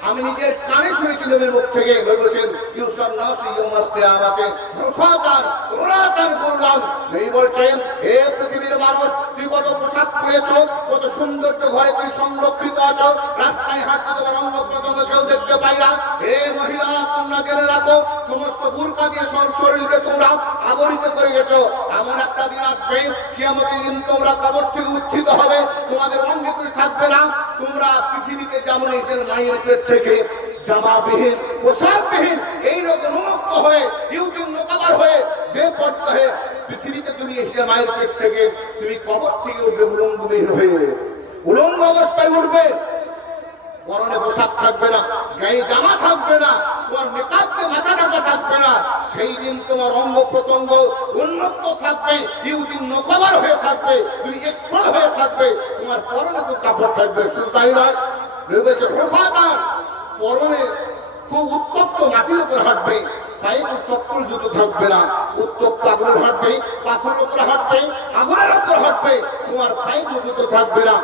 আমি নিজের কানে শুনেছি নবীর মুখ থেকে। নবী বলেছেন ইউসার নাসু ইয়াউমাল কিয়ামাতে রফাতান উরাতান গুরলান। নবী বলছেন হে পৃথিবীর মানুষ, তুই কত পোশাক পরেছো, কত সৌন্দর্য ঘরে তুই সংরক্ষিত আছো, রাস্তায় হাঁটতে তোমার অঙ্গ প্রত্যঙ্গ কেউ দেখতে পাই না। হে মহিলা তোমরা জেনে রাখো, সমস্ত বুরকা দিয়ে শরীরকে তোমরা আবরিত করে গেছো। এমন একটা দিন আসবে, কিয়ামতের দিন তোমরা কবর থেকে উত্থিত হবে, তোমাদের অঙ্গে কিছু থাকবে না। তোমরা পৃথিবীতে যেমন এসেছেন মায়ের পেট থেকে জামাবিহীন, পোশাকবিহীন, এইরকম উন্মুক্ত হয়ে, ইউটিউব নোকাবার হয়ে, বেপর্দা হয়ে পৃথিবীতে তুমি এসে মায়ের পেট থেকে তুমি কবর থেকে উঠবে উলঙ্গবিহীন হয়ে, উলঙ্গ অবস্থায় উঠবে। পরনে পোশাক থাকবে না, গায়ে জামা থাকবে না, তোমার মেকআপ দিয়ে মাথা ঢাকা থাকবে না। সেই দিন তোমার অঙ্গ প্রত্যঙ্গ উন্মুক্ত থাকবে, ইউটিউব নোকাবার হয়ে থাকবে, তুমি এক্সপোজ হয়ে থাকবে, তোমার পরনে খুব কাপড় থাকবে। শুধু তাই নয়, পরনে খুব উত্তপ্ত মাটির উপর হাঁটবে, পায়ে খুব চপ্পল জুতো থাকবে না, উত্তপ্ত আগুনের হাঁটবে, পাথরের উপর হাঁটবে, আগুনের উপর হাঁটবে, তোমার পায়ে জুতো থাকবে না।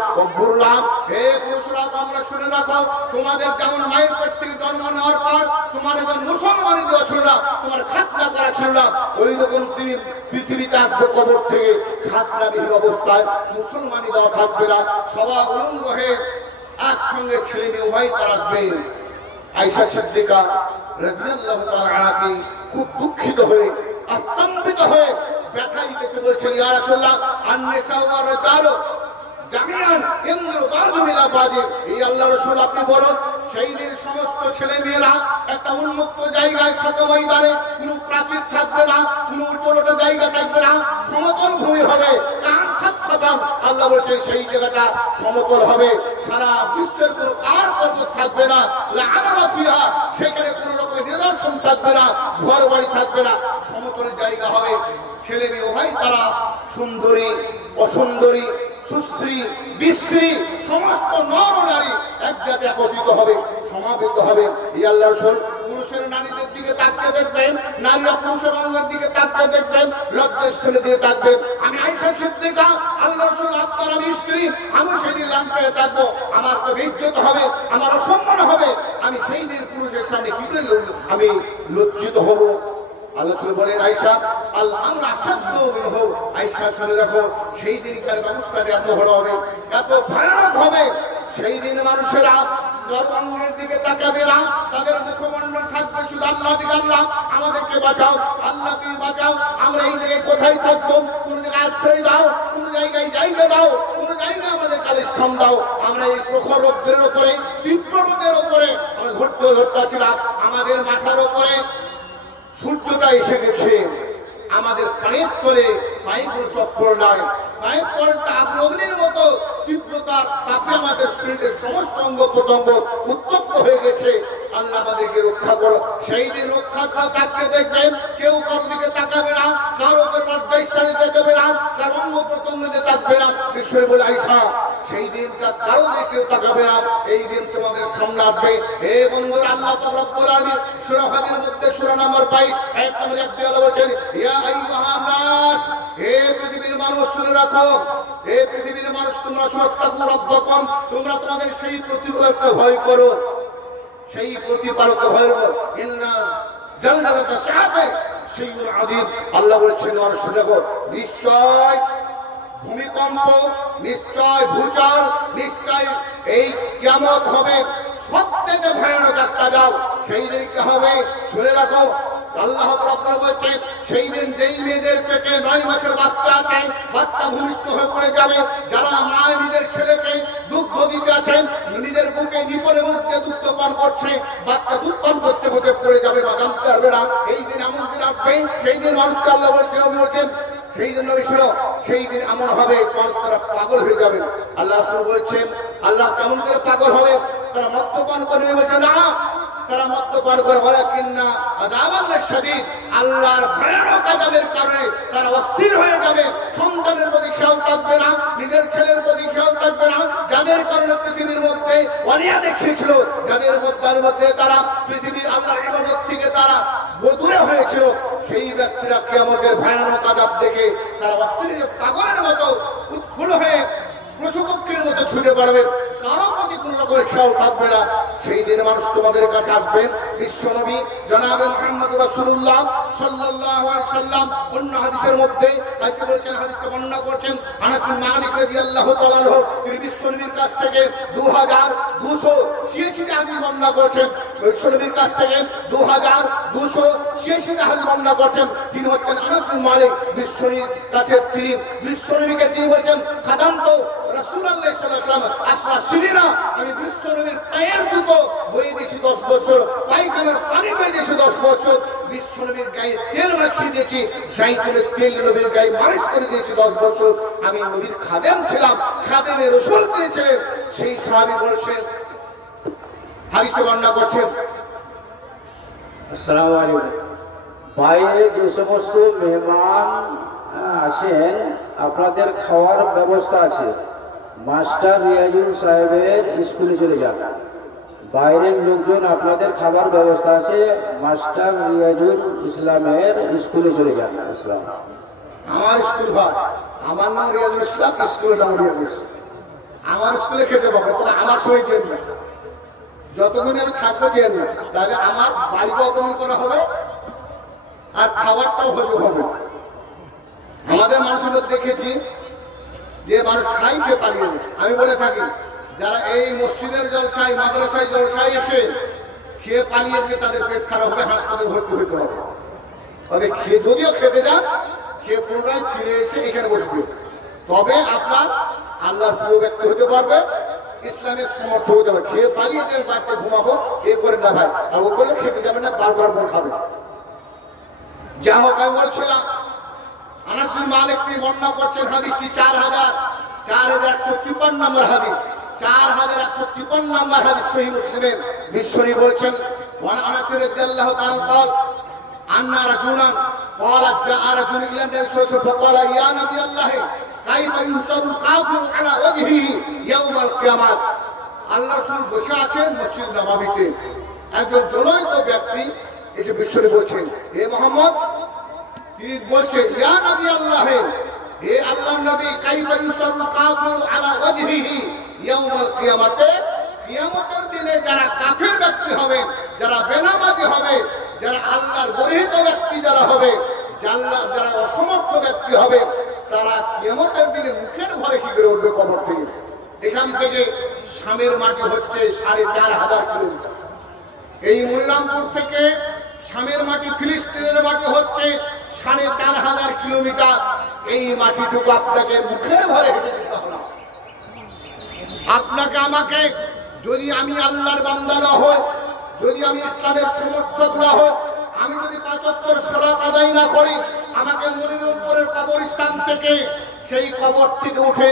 বললাম হে পুরুষরা তোমরা শুনে রাখো, তোমাদের যেমন মায়ের পেট থেকে জন্ম নেওয়ার পর তোমার যখন মুসলমানি দেওয়া ছিল না, তোমার খাতনা করা ছিল না, ওই রকম তুমি পৃথিবীতে আসবে কবর থেকে খাতনাবিহীন অবস্থায়, মুসলমানি দেওয়া থাকবে না, সবাই উলঙ্গ হয়ে একসঙ্গে ছেলে মেয়ে উভয় তারা আসবে। আয়েশা সিদ্দিকা রাদিয়াল্লাহু তাআলা আনহা খুব দুঃখিত হয়ে, আস্তম্ভিত হয়ে, ব্যথায় পেতে বলছেন ইয়া রাসূলুল্লাহ আন-নিসা ওয়া রিজালু জামিআন ইনজুরু বাযুহু ইলা বাযি। এই আল্লাহর রাসূল আপনি বলুন, সেই দিন সমস্ত ছেলে মেয়েরা একটা উন্মুক্ত জায়গায় ফাঁকা ময়দানে, কোনো প্রাচীর থাকবে না, কোনো উঁচুটা জায়গা থাকবে না, সমতল ভূমি হবে, কান সাফসাফান। আল্লাহ বলছে সেই জায়গাটা সমতল হবে, সারা বিশ্বের কোনো পাহাড় পর্বত থাকবে না, লা আলামা ফিহা, সেখানে কোনো রকমের নিদর্শন থাকবে না, ঘর বাড়ি থাকবে না, সমতল জায়গা হবে। ছেলে মেয়ে উভয় তারা সুন্দরী অসুন্দরী, সুস্ত্রী বিস্ত্রী সমস্ত নর ও নারী এক জায়গায় একত্রিত হবে, সমাবেত হবে। এই আল্লাহ রাসূল পুরুষের নারীদের দিকে তাকিয়ে দেখবেন, নারীরা পুরুষের অঙ্গের দিকে তাকিয়ে দেখবেন, লজ্জাস্থলে দিয়ে থাকবেন। আমি আয়েশা সিদ্দিকা, আল্লাহ রাসূল আপনার আমি স্ত্রী, আমি সেই দিন লাম্পে থাকবো, আমার তো বেইজ্জত হবে, আমার অসম্মান হবে, আমি সেই দিন পুরুষের সামনে কি করে আমি লজ্জিত হব। আল্লাহ বলে আয়েশা আমরা আসাধ্য মিনহু, আয়েশা শুনে রাখো সেই দিনকার ব্যবস্থাটা এত বড় হবে, এত ভয়ানক হবে। সেই দিন মানুষেরা গর্বাঙ্গের দিকে তাকাবে না, তাদের মুখমণ্ডল থাকবে শুধু আল্লাহ দিকে, আল্লাহ আমাদেরকে বাঁচাও, আল্লাহ তুমি বাঁচাও, আমরা এই জায়গায় কোথায় থাকবো, কোন জায়গায় আশ্রয় দাও, কোন জায়গায় জায়গা দাও, কোন জায়গায় আমাদের কালিস্থান দাও। আমরা এই প্রখর রোদ্রের উপরে, তীব্র রোদের উপরে আমরা ধরতে ছিলাম, আমাদের মাথার উপরে সূর্যটা এসে গেছে, আমাদের পায়ের তলে পায়ে কোনো চপ্পল নাই, পায়ের তলটা অগ্নির মতো তীব্রতার তাপে আমাদের শরীরের সমস্ত অঙ্গ প্রত্যঙ্গ উত্তপ্ত হয়ে গেছে। আল্লাহ আমাদেরকে রক্ষা করো। সেই দিন রক্ষার তাকিয়ে দেখবেন, কেউ কারো দিকে তাকাবে না, কারো উপর লজ্জাস্থানে তাকাবে না, কারো অঙ্গ প্রত্যঙ্গ দিয়ে তাকবে না। ঈশ্বর বলে আয়েশা সেই দিনটা কারো দিকে কেউ তাকাবে না, এই দিন তোমাদের সামনে আসবে। হে বন্ধুরা, আল্লাহ পাক রব্বুল আলামিন সূরা হাজের মধ্যে সূরা নম্বর 5 আয়াত নম্বর 1 দিয়ে আল্লাহ বলেন, ইয়া আইয়ুহান নাস, হে পৃথিবীর মানুষ শুনে রাখো, হে পৃথিবীর মানুষ তোমরা ওয়াত্তাকু রাব্বাকুম, তোমরা তোমাদের সেই প্রতিপালককে ভয় করো, সেই প্রতিপালককে ভয় করো। ইন্না জালজালাতা শাআতি শাইউন আযীম। আল্লাহ বলেছেন শুনে রাখো, নিশ্চয় ভূমিকম্প, নিশ্চয় ভূচাল, নিশ্চয় এই কিয়ামত হবে, সবথেকে ভয়ানক একটা জাল সেই দিনকে হবে। শুনে রাখো, আল্লাহ রাব্বুল বলেছেন সেই দিন যেই মেয়েদের পেটে 9 মাসের বাচ্চা আছে, বাচ্চা ভূমিষ্ঠ হয়ে পড়ে যাবে। যারা মা নিজের ছেলেকে দুগ্ধ দিতে আছেন, নিজের বুকে নিপলে মুখ দিয়ে দুগ্ধ পান করছে, বাচ্চা দুধ পান করতে করতে পড়ে যাবে, বা জানতে পারবে না। এই দিন এমন দিন আসবে, সেই দিন মানুষকে আল্লাহ বলছেন সেই জন্য শুনো, সেই দিন এমন হবে মানুষ তারা পাগল হয়ে যাবে। আল্লাহ রাসূল বলছেন, আল্লাহ কেমন করে পাগল হবে? তারা মদ্যপান করবে। বলছে না, তারা মদ্যপান করে, ওয়ালাকিন্না আযাবাল্লাহ শাদীদ, আল্লাহর ভয়ানক আযাবের কারণে তারা অস্থির হয়ে যাবে। সন্তানের প্রতি খেয়াল থাকবে না, নিজের ছেলের প্রতি খেয়াল থাকবে না, যাদের কারণে পৃথিবীর মধ্যে অনিয়া দেখিয়েছিল, যাদের মধ্যে তারা পৃথিবীর আল্লাহর ইবাদত থেকে তারা দূরে হয়েছিল, সেই ব্যক্তিরা কিয়ামতের ভয়ানক আযাব দেখে তারা অস্থির পাগলের মতো উৎফুল্ল হয়ে পশুপক্ষীর মতো ছুটে পড়বে, কারো প্রতি কোন রকমের খেয়াল থাকবে না। সেই দিন মানুষ তোমাদের কাছে আসবেন। বিশ্বনবী জনাবে মুহাম্মদ রাসূলুল্লাহ সাল্লাল্লাহু আলাইহি সাল্লাম অন্য হাদিসের মধ্যে আয়েশা বলেছেন, হাদিসটা বর্ণনা করছেন আনাস বিন মালিক রাদিয়াল্লাহু তাআলা আনহু, তিনি বিশ্বনবীর কাছ থেকে 2286 হাদিস বর্ণনা করছেন। বিশ্বনবীর কাছ থেকে 2286 হাদিস বর্ণনা করছেন। তিনি হচ্ছেন আনাস বিন মালিক। বিশ্বনবীর কাছে তিনি বিশ্বনবীকে তিনি বলেছেন, খাদামতু রাসূলুল্লাহ সাল্লাল্লাহু আলাইহি ওয়াসাল্লাম আসমা সিরিনা, আমি বিশ্বনবীর পায়ের জুতো বয়ে দিয়েছি 10 বছর, পায়খানার পানি বয়ে দিয়েছি 10 বছর, বিশ্বনবীর গায়ে তেল মাখিয়ে দিয়েছি, জাইতুনের তেল নবীর গায়ে মালিশ করে দিয়েছি 10 বছর। আমি নবীর খাদেম ছিলাম, খাদেমে রাসূল ছিলেন। সেই সাহাবী বলছেন, হাদিসে বর্ণনা করছেন। আসসালামু আলাইকুম। বাইরে যে সমস্ত মেহমান আসেন, আপনাদের খাওয়ার ব্যবস্থা আছে, মাস্টার রিয়াজুল সাহেবের স্কুলে চলে যান। বাইরের লোকজন আপনাদের খাবার ব্যবস্থা আছে, মাস্টার রিয়াজুল ইসলামের স্কুলে চলে যান। ইসলাম আমার স্কুল ভাই, আমার নাম রিয়াজুল ইসলাম, স্কুলের নাম রিয়াজুল ইসলাম। আমার স্কুলে খেতে পাবে, তাহলে আমার সবাই চেন না, যতক্ষণ আমি থাকবো চেন না, তাহলে আমার বাড়িতে অপমান করা হবে আর খাবারটাও হজম হবে। আমাদের মানুষের মধ্যে দেখেছি যে মানুষ খাইতে পারিয়ে। আমি বলে থাকি, যারা এই মসজিদের জলসায়, মাদ্রাসায় জলসায় এসে খেয়ে পালিয়ে গিয়ে তাদের পেট খারাপ হবে, হাসপাতালে ভর্তি হতে হবে। তাদের যদিও খেতে যান, খেয়ে পুনরায় ফিরে এসে এখানে বসবে, তবে আপনার আল্লাহর প্রিয় ব্যক্তি হতে পারবে, ইসলামের সমর্থ হতে পারবে। খেয়ে পালিয়ে যাবেন, বাড়িতে ঘুমাবো এ করে না ভাই, আর ও করলে খেতে যাবেন না, বারবার করে খাবে। যা হোক, আমি বলছিলাম আনাস বিন মালিক তিনি বর্ণনা করছেন হাদিসটি 4153 নম্বর হাদিস, 4153 নম্বর হাদিস সহিহ মুসলিমের। বিশ্বনবী বলেছেন, ওয়ান আনাস রাদিয়াল্লাহু তাআলা قال আন্না রাজুলান قال جاء رجل الى النبي صلى الله عليه وسلم فقال يا نبي الله কাইফা ইউসারুল কাফিরু আলা ওয়াজহিহি ইয়াউমাল কিয়ামাত। আল্লাহ রাসূল বসে আছেন মসজিদ নববীতে, একজন জনৈক ব্যক্তি এসে বিশ্বনবী বলছেন, হে মুহাম্মদ, তিনি বলছেন, ইয়া নবী আল্লাহ, হে আল্লাহর নবী, কাইফা ইউসারুল কাফিরু আলা ওয়াজহিহি ইয়াউমাল কিয়ামাতে, কিয়ামতের দিনে যারা কাফের ব্যক্তি হবে, যারা বেনামাজি হবে, যারা আল্লাহর বহির্ভূত ব্যক্তি যারা হবে, যারা অসমর্থ ব্যক্তি হবে, তারা কিয়ামতের দিনে মুখের ভরে কি করে উঠবে কবর থেকে। এখান থেকে শামের মাটি হচ্ছে ৪,৫০০ কিলোমিটার। এই মনিরামপুর থেকে শামের মাটি, ফিলিস্তিনের মাটি হচ্ছে ৪,৫০০ কিলোমিটার। এই মাটিটুকু আপনাকে মুখের ভরে হেঁটে যেতে হবে। আপনাকে আমাকে, যদি আমি আল্লাহর বান্দা না হই, যদি আমি ইসলামের সমর্থক না হই, আমি যদি ৫ ওয়াক্ত সালাত আদায় না করি, আমাকে মনিরামপুরের কবরস্থান থেকে, সেই কবর থেকে উঠে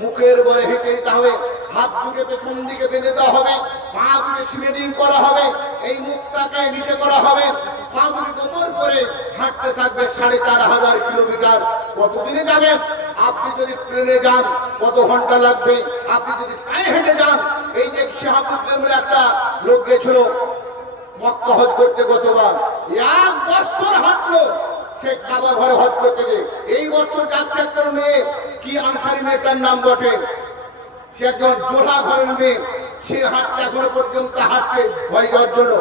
মুখের ভরে হেঁটে যেতে হবে। হাত দুটো পেছন দিকে বেঁধে দেওয়া হবে, পা দুটো সিমেন্টিং করা হবে, এই মুখটাকে নিচে করা হবে, পা দুটো ওপর করে হাঁটতে থাকবে ৪,৫০০ কিলোমিটার। কতদিনে যাবেন? আপনি যদি প্লেনে যান কত ঘন্টা লাগবে, আপনি যদি পায়ে হেঁটে যান, এই যে শাহাবুদ্দিন বলে একটা লোক গেছিল মক্কা হজ করতে, গতবার 1 বছর হাঁটলো সে কাবা ঘরে হজ করতে গিয়ে। এই বছর যাচ্ছে একটা মেয়ে, কি আনসারি মেয়েটার নাম বটে, সে একজন জোড়া ঘরের মেয়ে, সে হাঁটছে, এখনো পর্যন্ত হাঁটছে ভয় যাওয়ার জন্য।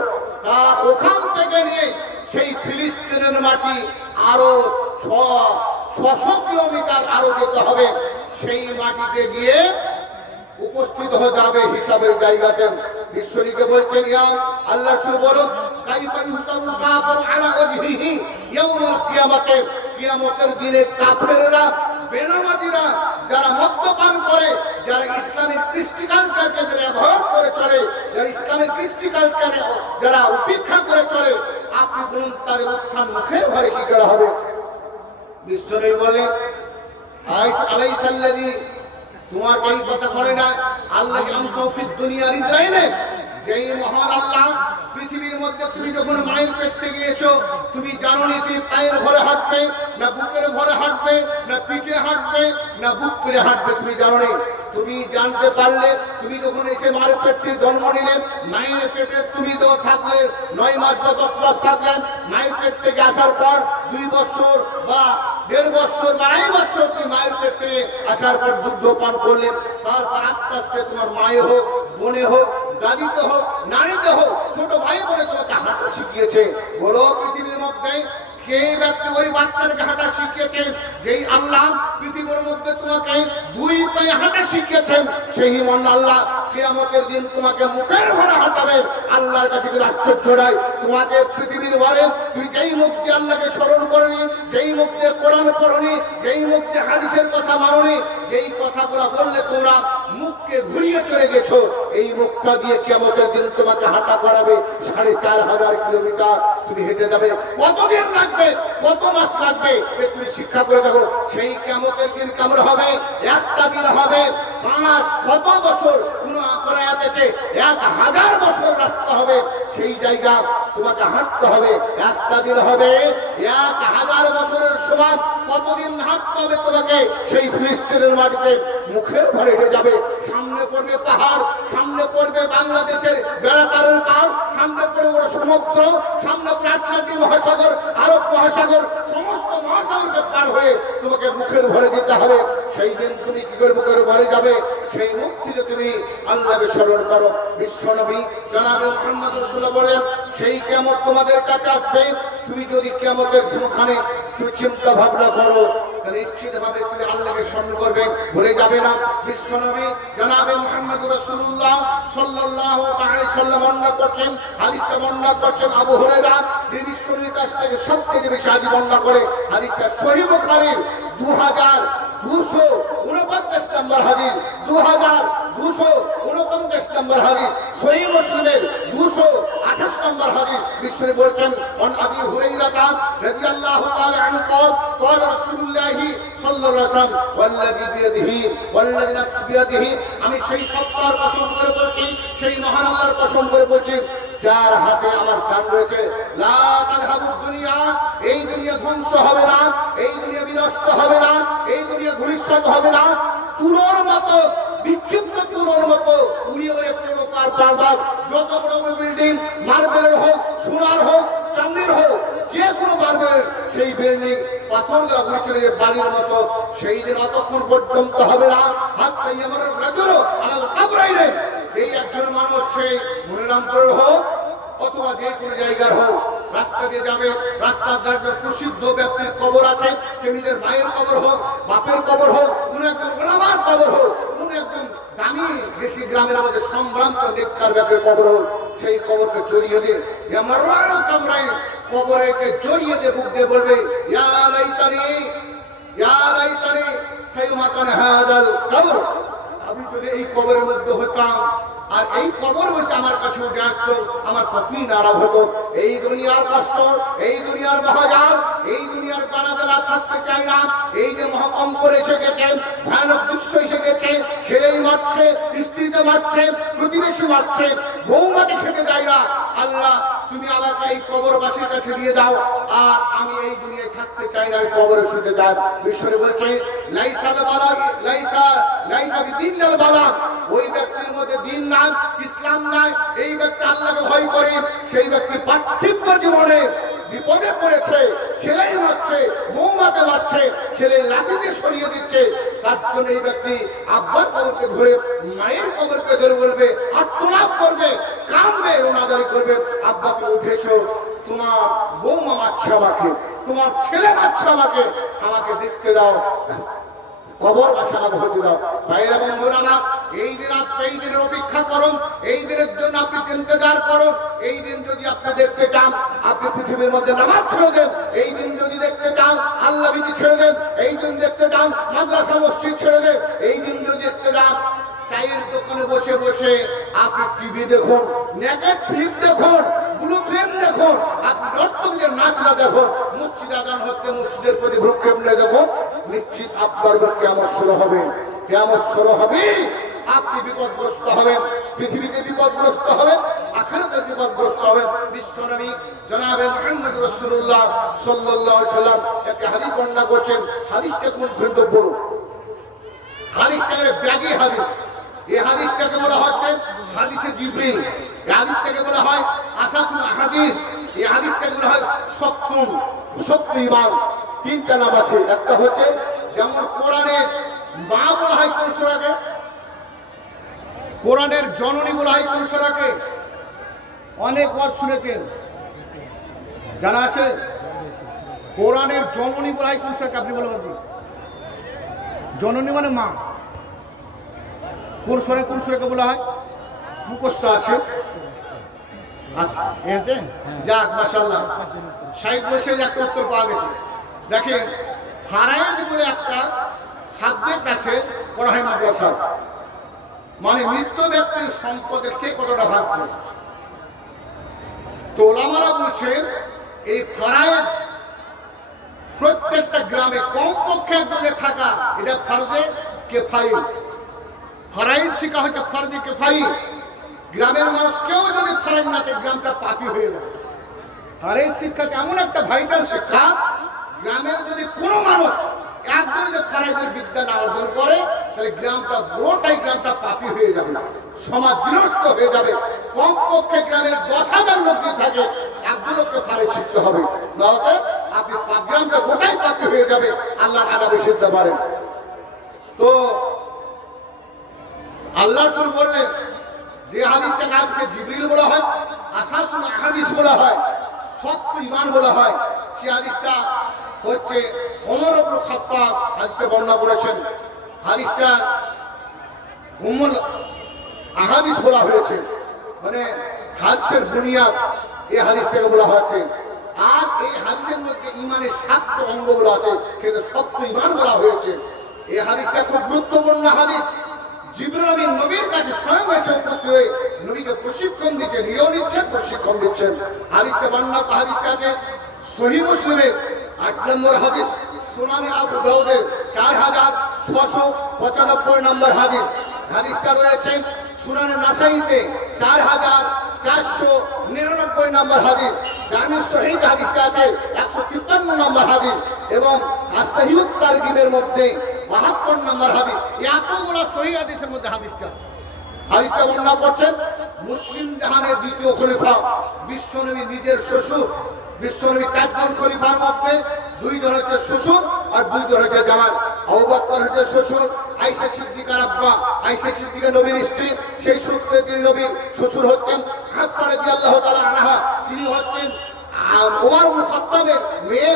তার ওখান থেকে নিয়ে সেই ফিলিস্তিনের মাটি আরো ৬০০ কিলোমিটার আরো যেতে হবে, সেই মাটিতে গিয়ে উপস্থিত হয়ে যাবে হিসাবের জায়গাতে। বিশ্বরীকে বলছেন, ইয়া আল্লাহ রাসূল বলুন, কাইফা ইউসারুল কাফিরু আলা ওয়াজহিহি ইয়াউমাল কিয়ামাতে, কিয়ামতের দিনে কাফেররা, বেনামাজিরা, যারা মদ্যপান করে, যারা ইসলামের কৃষ্টি কালচারকে যারা অ্যাভয়েড করে চলে, যারা ইসলামের কৃষ্টি কালচারে যারা উপেক্ষা করে চলে, আপনি বলুন তাদের উত্থান মুখের ভরে কি করা হবে? বিশ্বরী বলেন, আলাইসাল্লাযী, তোমার এই কথা করে না, আল্লাহ আমসাউফিদ দুনিয়ার ইদ্রাইনে, যেই মহান আল্লাহ পৃথিবীর মধ্যে, তুমি যখন মায়ের পেট থেকে এসো, তুমি জানো নি তুমি পায়ের ভরে হাঁটবে না বুকের ভরে হাঁটবে, না পিঠে হাঁটবে না বুক পেরে হাঁটবে, তুমি জানো নি। তুমি জানতে পারলে, তুমি যখন এসে মায়ের পেট থেকে জন্ম নিলে, মায়ের পেটে তুমি তো থাকলে ৯ মাস বা ১০ মাস থাকলেন, মায়ের পেট থেকে আসার পর ২ বছর বা ১.৫ বছর বা ২.৫ বছর তুমি মায়ের পেট থেকে আসার পর দুগ্ধ পান করলেন। তারপর আস্তে আস্তে তোমার মায়ে হোক, বোনে হোক, দাদিতে হোক, নারীতে হোক, ছোট ভাই বলে তোমাকে হাঁটা শিখিয়েছে। বলো পৃথিবীর মধ্যে কে ব্যক্তি ওই বাচ্চাটাকে হাঁটা শিখিয়েছে? যেই আল্লাহ পৃথিবীর মধ্যে তোমাকে ২ পায়ে হাঁটা শিখিয়েছেন, সেই মহান আল্লাহ কিয়ামতের দিন তোমাকে মুখের ভরে হাঁটাবেন। আল্লাহর কাছে যদি আশ্চর্য ছড়ায়, তোমাকে পৃথিবীর ভরে তুমি যেই মুখ দিয়ে আল্লাহকে স্মরণ করনি, যেই মুখ দিয়ে কোরআন পড়নি, যেই মুখ দিয়ে হাদিসের কথা মাননি, যেই কথাগুলো বললে তোমরা মুখকে ঘুরিয়ে চলে গেছো, এই মুখটা দিয়ে কিয়ামতের দিন তোমাকে হাঁটা করাবে ৪,৫০০ কিলোমিটার। তুমি হেঁটে যাবে, কতদিন লাগবে, কত মাস লাগবে, তুমি শিক্ষা করে দেখো। সেই কিয়ামতের দিন কেমন হবে? একটা দিন হবে ৫০০ বছর, কোন আয়াত আছে ১,০০০ বছর রাস্তা হবে, সেই জায়গা তোমাকে হাঁটতে হবে। একটা দিন হবে ১,০০০ বছরের সমান। কতদিন হাঁটতে হবে তোমাকে? সেই ফিলিস্তিনের মাটিতে মুখের ভরে হেঁটে যাবে। সামনে পড়বে পাহাড়, সামনে পড়বে বাংলাদেশের বেড়াতারের কাঠ, সামনে পড়বে বড় সমুদ্র, সামনে পড়ে আটলান্টিক মহাসাগর, আরব মহাসাগর, সমস্ত মহাসাগরকে পার হয়ে তোমাকে মুখের ভরে যেতে হবে। সেই দিন তুমি কি করে মুখের ভরে যাবে? সেই মুখ থেকে তুমি আল্লাহকে স্মরণ করো। বিশ্বনবী জনাবে মুহাম্মদ রাসূলুল্লাহ বলেন, সেই কিয়ামত তোমাদের কাছে আসবে, তুমি যদি কিয়ামতের সম্মুখে তুমি চিন্তা ভাবনা করো, তাহলে নিশ্চিতভাবে তুমি আল্লাহকে স্মরণ করবে, ভুলে যাবে না। বিশ্বনবী জনাবে মুহাম্মদ রাসূলুল্লাহ সাল্লাল্লাহু আলাইহি ওয়াসাল্লাম বর্ণনা করছেন, হাদিসটা বর্ণনা করছেন আবু হুরায়রা, যিনি বিশ্বনবীর কাছ থেকে সবচেয়ে বেশি হাদিস বর্ণনা করে। হাদিসটা সহিহ বুখারীর ২,২৪৯ নম্বর হাদিস, ২,০ 249 নম্বর হাদিস, সহিহ মুসলিমের 228 নম্বর হাদিস। বিশ্বনবী বলেছেন, অন আবি হুরায়রা রাদিয়াল্লাহু তাআলা আনহু قال رسول الله صلى الله عليه وسلم والذي نفسي بيده, আমি সেই সত্তার কসম করে বলছি, সেই মহান আল্লাহর কসম করে বলছি যার হাতে আমার জান রয়েছে, লা তাযহাবুদ দুনিয়া, এই দুনিয়া ধ্বংস হবে না, এই দুনিয়া বিনষ্ট হবে না, এই দুনিয়া ধূলিসাৎ হবে না। তুলোর মতো, বিক্ষিপ্ত তুলোর মতো উড়িয়ে উড়িয়ে পুরো পার যত বড় বড় বিল্ডিং, মার্বেলের হোক, সোনার হোক, চাঁদির হোক, যে কোনো মার্বেলের সেই বিল্ডিং পাথর উড়ে চলে যায় বালির মতো, সেই দিন অতক্ষণ পর্যন্ত হবে না। হাত্তা ইয়ামারুর রাজুলু আলাল কাবরাইন, এই একজন মানুষ সেই মনিরামপুরের হোক অথবা যে কোনো জায়গার হোক, রাস্তা দিয়ে যাবে, রাস্তার ধারে প্রসিদ্ধ ব্যক্তির কবর আছে, সে নিজের মায়ের কবর হোক, বাপের কবর হোক, কোন একজন ওলামার কবর হোক, কোন একজন দামি বেশি গ্রামের মধ্যে সম্ভ্রান্ত নেককার ব্যক্তির কবর হোক, সেই কবরকে জড়িয়ে দিয়ে আমার কামরায় কবরকে জড়িয়ে দিয়ে বুক দিয়ে বলবে, ইয়া লাইতানি সাইমাকান হাদাল কবর, আমি যদি এই কবরের মধ্যে হতাম আর এই কবর বসে আমার কাছে উঠে আসতো, আমার কতই নারাম হতো। এই দুনিয়ার কষ্ট, এই দুনিয়ার মহাজাল, এই দুনিয়ার কানাদালা থাকতে চাই না। এই যে মহাকম্পর এসে গেছে, ভয়ানক দৃশ্য এসে গেছে, ছেলেই মারছে, স্ত্রীতে মারছে, প্রতিবেশী মারছে, বৌমাকে খেতে দেয় না। আল্লাহ তুমি আমাকে এই কবরবাসীর কাছে নিয়ে দাও, আর আমি এই দুনিয়ায় থাকতে চাই না, আমি কবরে শুতে যাই। বিশ্বনবী বলছে, লাইসাল বালাগ লাইসা বিদিনিল বালাগ, ওই ব্যক্তির মধ্যে দিন নাই, ইসলাম নাই, এই ব্যক্তি আল্লাহকে ভয় করে, সেই ব্যক্তি পার্থিব জীবনে বিপদে পড়েছে, ছেলেই মারছে, বৌমাকে মারছে, ছেলে লাঠি দিয়ে সরিয়ে দিচ্ছে, তার জন্য এই ব্যক্তি আব্বার কবরকে ধরে, মায়ের কবরকে ধরে বলবে, আত্মলাভ করবে, কাঁদবে, রোনাদারি করবে, আব্বা তুমি উঠেছো, তোমার বৌমা মারছে আমাকে, তোমার ছেলে মারছে আমাকে, আমাকে দেখতে দাও, কবর বাসা আমাকে হতে দাও। ভাইরা বন্ধুরা আমার, এই দিন আসবে, এই দিনের অপেক্ষা করুন, এই দিনের জন্য আপনি ইন্তজার করুন। এই দিন যদি আপনি দেখতে চান, আপনি পৃথিবীর মধ্যে নামাজ ছেড়ে দেন। এই দিন যদি দেখতে চান, আল্লাহ ভীতি ছেড়ে দেন। এই দিন দেখতে চান, মাদ্রাসা মসজিদ ছেড়ে দেন। এই দিন যদি দেখতে চান, চায়ের দোকানে বসে বসে আপনি টিভি দেখুন, নেকেড ফিল্ম দেখুন, ব্লু ফিল্ম দেখুন, আপনি নর্তকীদের নাচনা দেখুন, মসজিদ আজান হতে মসজিদের প্রতি ভ্রুক্ষেপ নিয়ে দেখুন, নিশ্চিত আপনার কিয়ামত শুরু হবে। কিয়ামত শুরু হবে, আপনি বিপদগ্রস্ত হবেন, পৃথিবীতে বিপদগ্রস্ত হবেন, আখিরাতে বিপদগ্রস্ত হবেন। বিশ্বনবী জনাবে মুহাম্মদ রাসূলুল্লাহ সাল্লাল্লাহু আলাইহি সাল্লাম একটা হাদিস বর্ণনা করছেন। হাদিসটা কোন খন্ড বড়, হাদিসটা ব্যাগী হাদিস। এই হাদিসটাকে বলা হচ্ছে হাদিসে জিবরিল, এই হাদিসটাকে বলা হয় আসাসুল হাদিস, এই হাদিসটাকে বলা হয় সত্য ঈমান। তিনটা নাম আছে, একটা হচ্ছে যেমন কোরআনে মা বলা হয় কোন সূরাকে, কোরআনের জননী বলা হয় কোন সূরাকে, অনেক ওয়াজ শুনেছেন, জানা আছে? কোরআনের জননী বলা হয় কোন সূরাকে, আপনি বলে বলুন। জননী মানে মা, কোন সূরাকে বলা হয়? মুখস্থ আছে? আচ্ছা, যাক মাশাআল্লাহ, শাইখ বলছে যে একটা উত্তর পাওয়া গেছে। দেখেন, ফারায়েদ বলে একটা সাবজেক্ট আছে, পড়া হয় মাদ্রাসা, মানে মৃত ব্যক্তির সম্পদের কে কতটা ভাগ করে। তো ওলামারা বলছে এই ফারায়েদ প্রত্যেকটা গ্রামে কমপক্ষে একজনে থাকা, এটা ফরজে কিফায়ী। ফরাইজ শিক্ষা হচ্ছে ফরজে কিফায়ী। গ্রামের মানুষ কেউ যদি ফরাইজ না থাকে, গ্রামটা পাপী হয়ে যায়। ফরাইজ শিক্ষা এমন একটা ভাইটাল শিক্ষা, গ্রামের যদি কোনো মানুষ একজন যদি ফরাইজের বিদ্যা না অর্জন করে, তাহলে গ্রামটা পুরোটাই গ্রামটা পাপী হয়ে যাবে, সমাজ বিনষ্ট হয়ে যাবে। কমপক্ষে গ্রামের 10,000 লোক যদি থাকে, একজন লোককে ফরাইজ শিখতে হবে, না হলে আপনি গ্রামটা গোটাই পাপী হয়ে যাবে, আল্লাহর আযাবে শিখতে পারেন। তো আল্লাহ রাসূল বললেন, যে হাদিসটাকে হাদিসে জিবরিল বলা হয়, আসাসুল হাদিস বলা হয়, সত্য ঈমান বলা হয়, সেই হাদিসটা হচ্ছে ওমর ইবনে খাত্তাব হাদিসটা বর্ণনা করেছেন। হাদিসটা উম্মুল আহাদিস বলা হয়েছে, মানে হাদিসের বুনিয়াদ, এই হাদিসটাকে বলা হয়েছে। আর এই হাদিসের মধ্যে ঈমানের 7টা অঙ্গগুলো আছে, সেটা সত্য ঈমান বলা হয়েছে। এই হাদিসটা খুব গুরুত্বপূর্ণ হাদিস। জিবরাইল আমিন নবীর কাছে স্বয়ং এসে উপস্থিত হয়ে নবীকে প্রশিক্ষণ দিচ্ছেন, নিজেও নিচ্ছেন, প্রশিক্ষণ দিচ্ছেন। হাদিসটা বর্ণনা, হাদিসটা আছে সহিহ মুসলিমের 8 নম্বর হাদিস, সুনানে আবু দাউদের 4695 নম্বর হাদিস। হাদিসটা রয়েছে সুনানে নাসাইতে 4499 নম্বর হাদিস। জামি সহিহ হাদিসটা আছে 153 নম্বর হাদিস এবং as-সহিহুত তারগিবের মধ্যে 72 নম্বর হাদিস। এতগুলো সহিহ হাদিসের মধ্যে হাদিসটা আছে। হাদিসটা বর্ণনা করছেন মুসলিম জাহানের দ্বিতীয় খলিফা বিশ্বনবী নিজের শ্বশুর। বিশ্বনবী 4 জন খলিফার মধ্যে 2 জন হচ্ছে শ্বশুর আর 2 জন হচ্ছে জামাই। আবু বকর হচ্ছে শ্বশুর, আয়েশা সিদ্দিকার আব্বা, আয়েশা সিদ্দিকা নবীর স্ত্রী, সেই সূত্রে তিনি নবীর শ্বশুর হচ্ছেন। হাফসা রাদিয়াল্লাহু তাআলা আনহা তিনি হচ্ছেন ওমর ইবনে খাত্তাবের মেয়ে।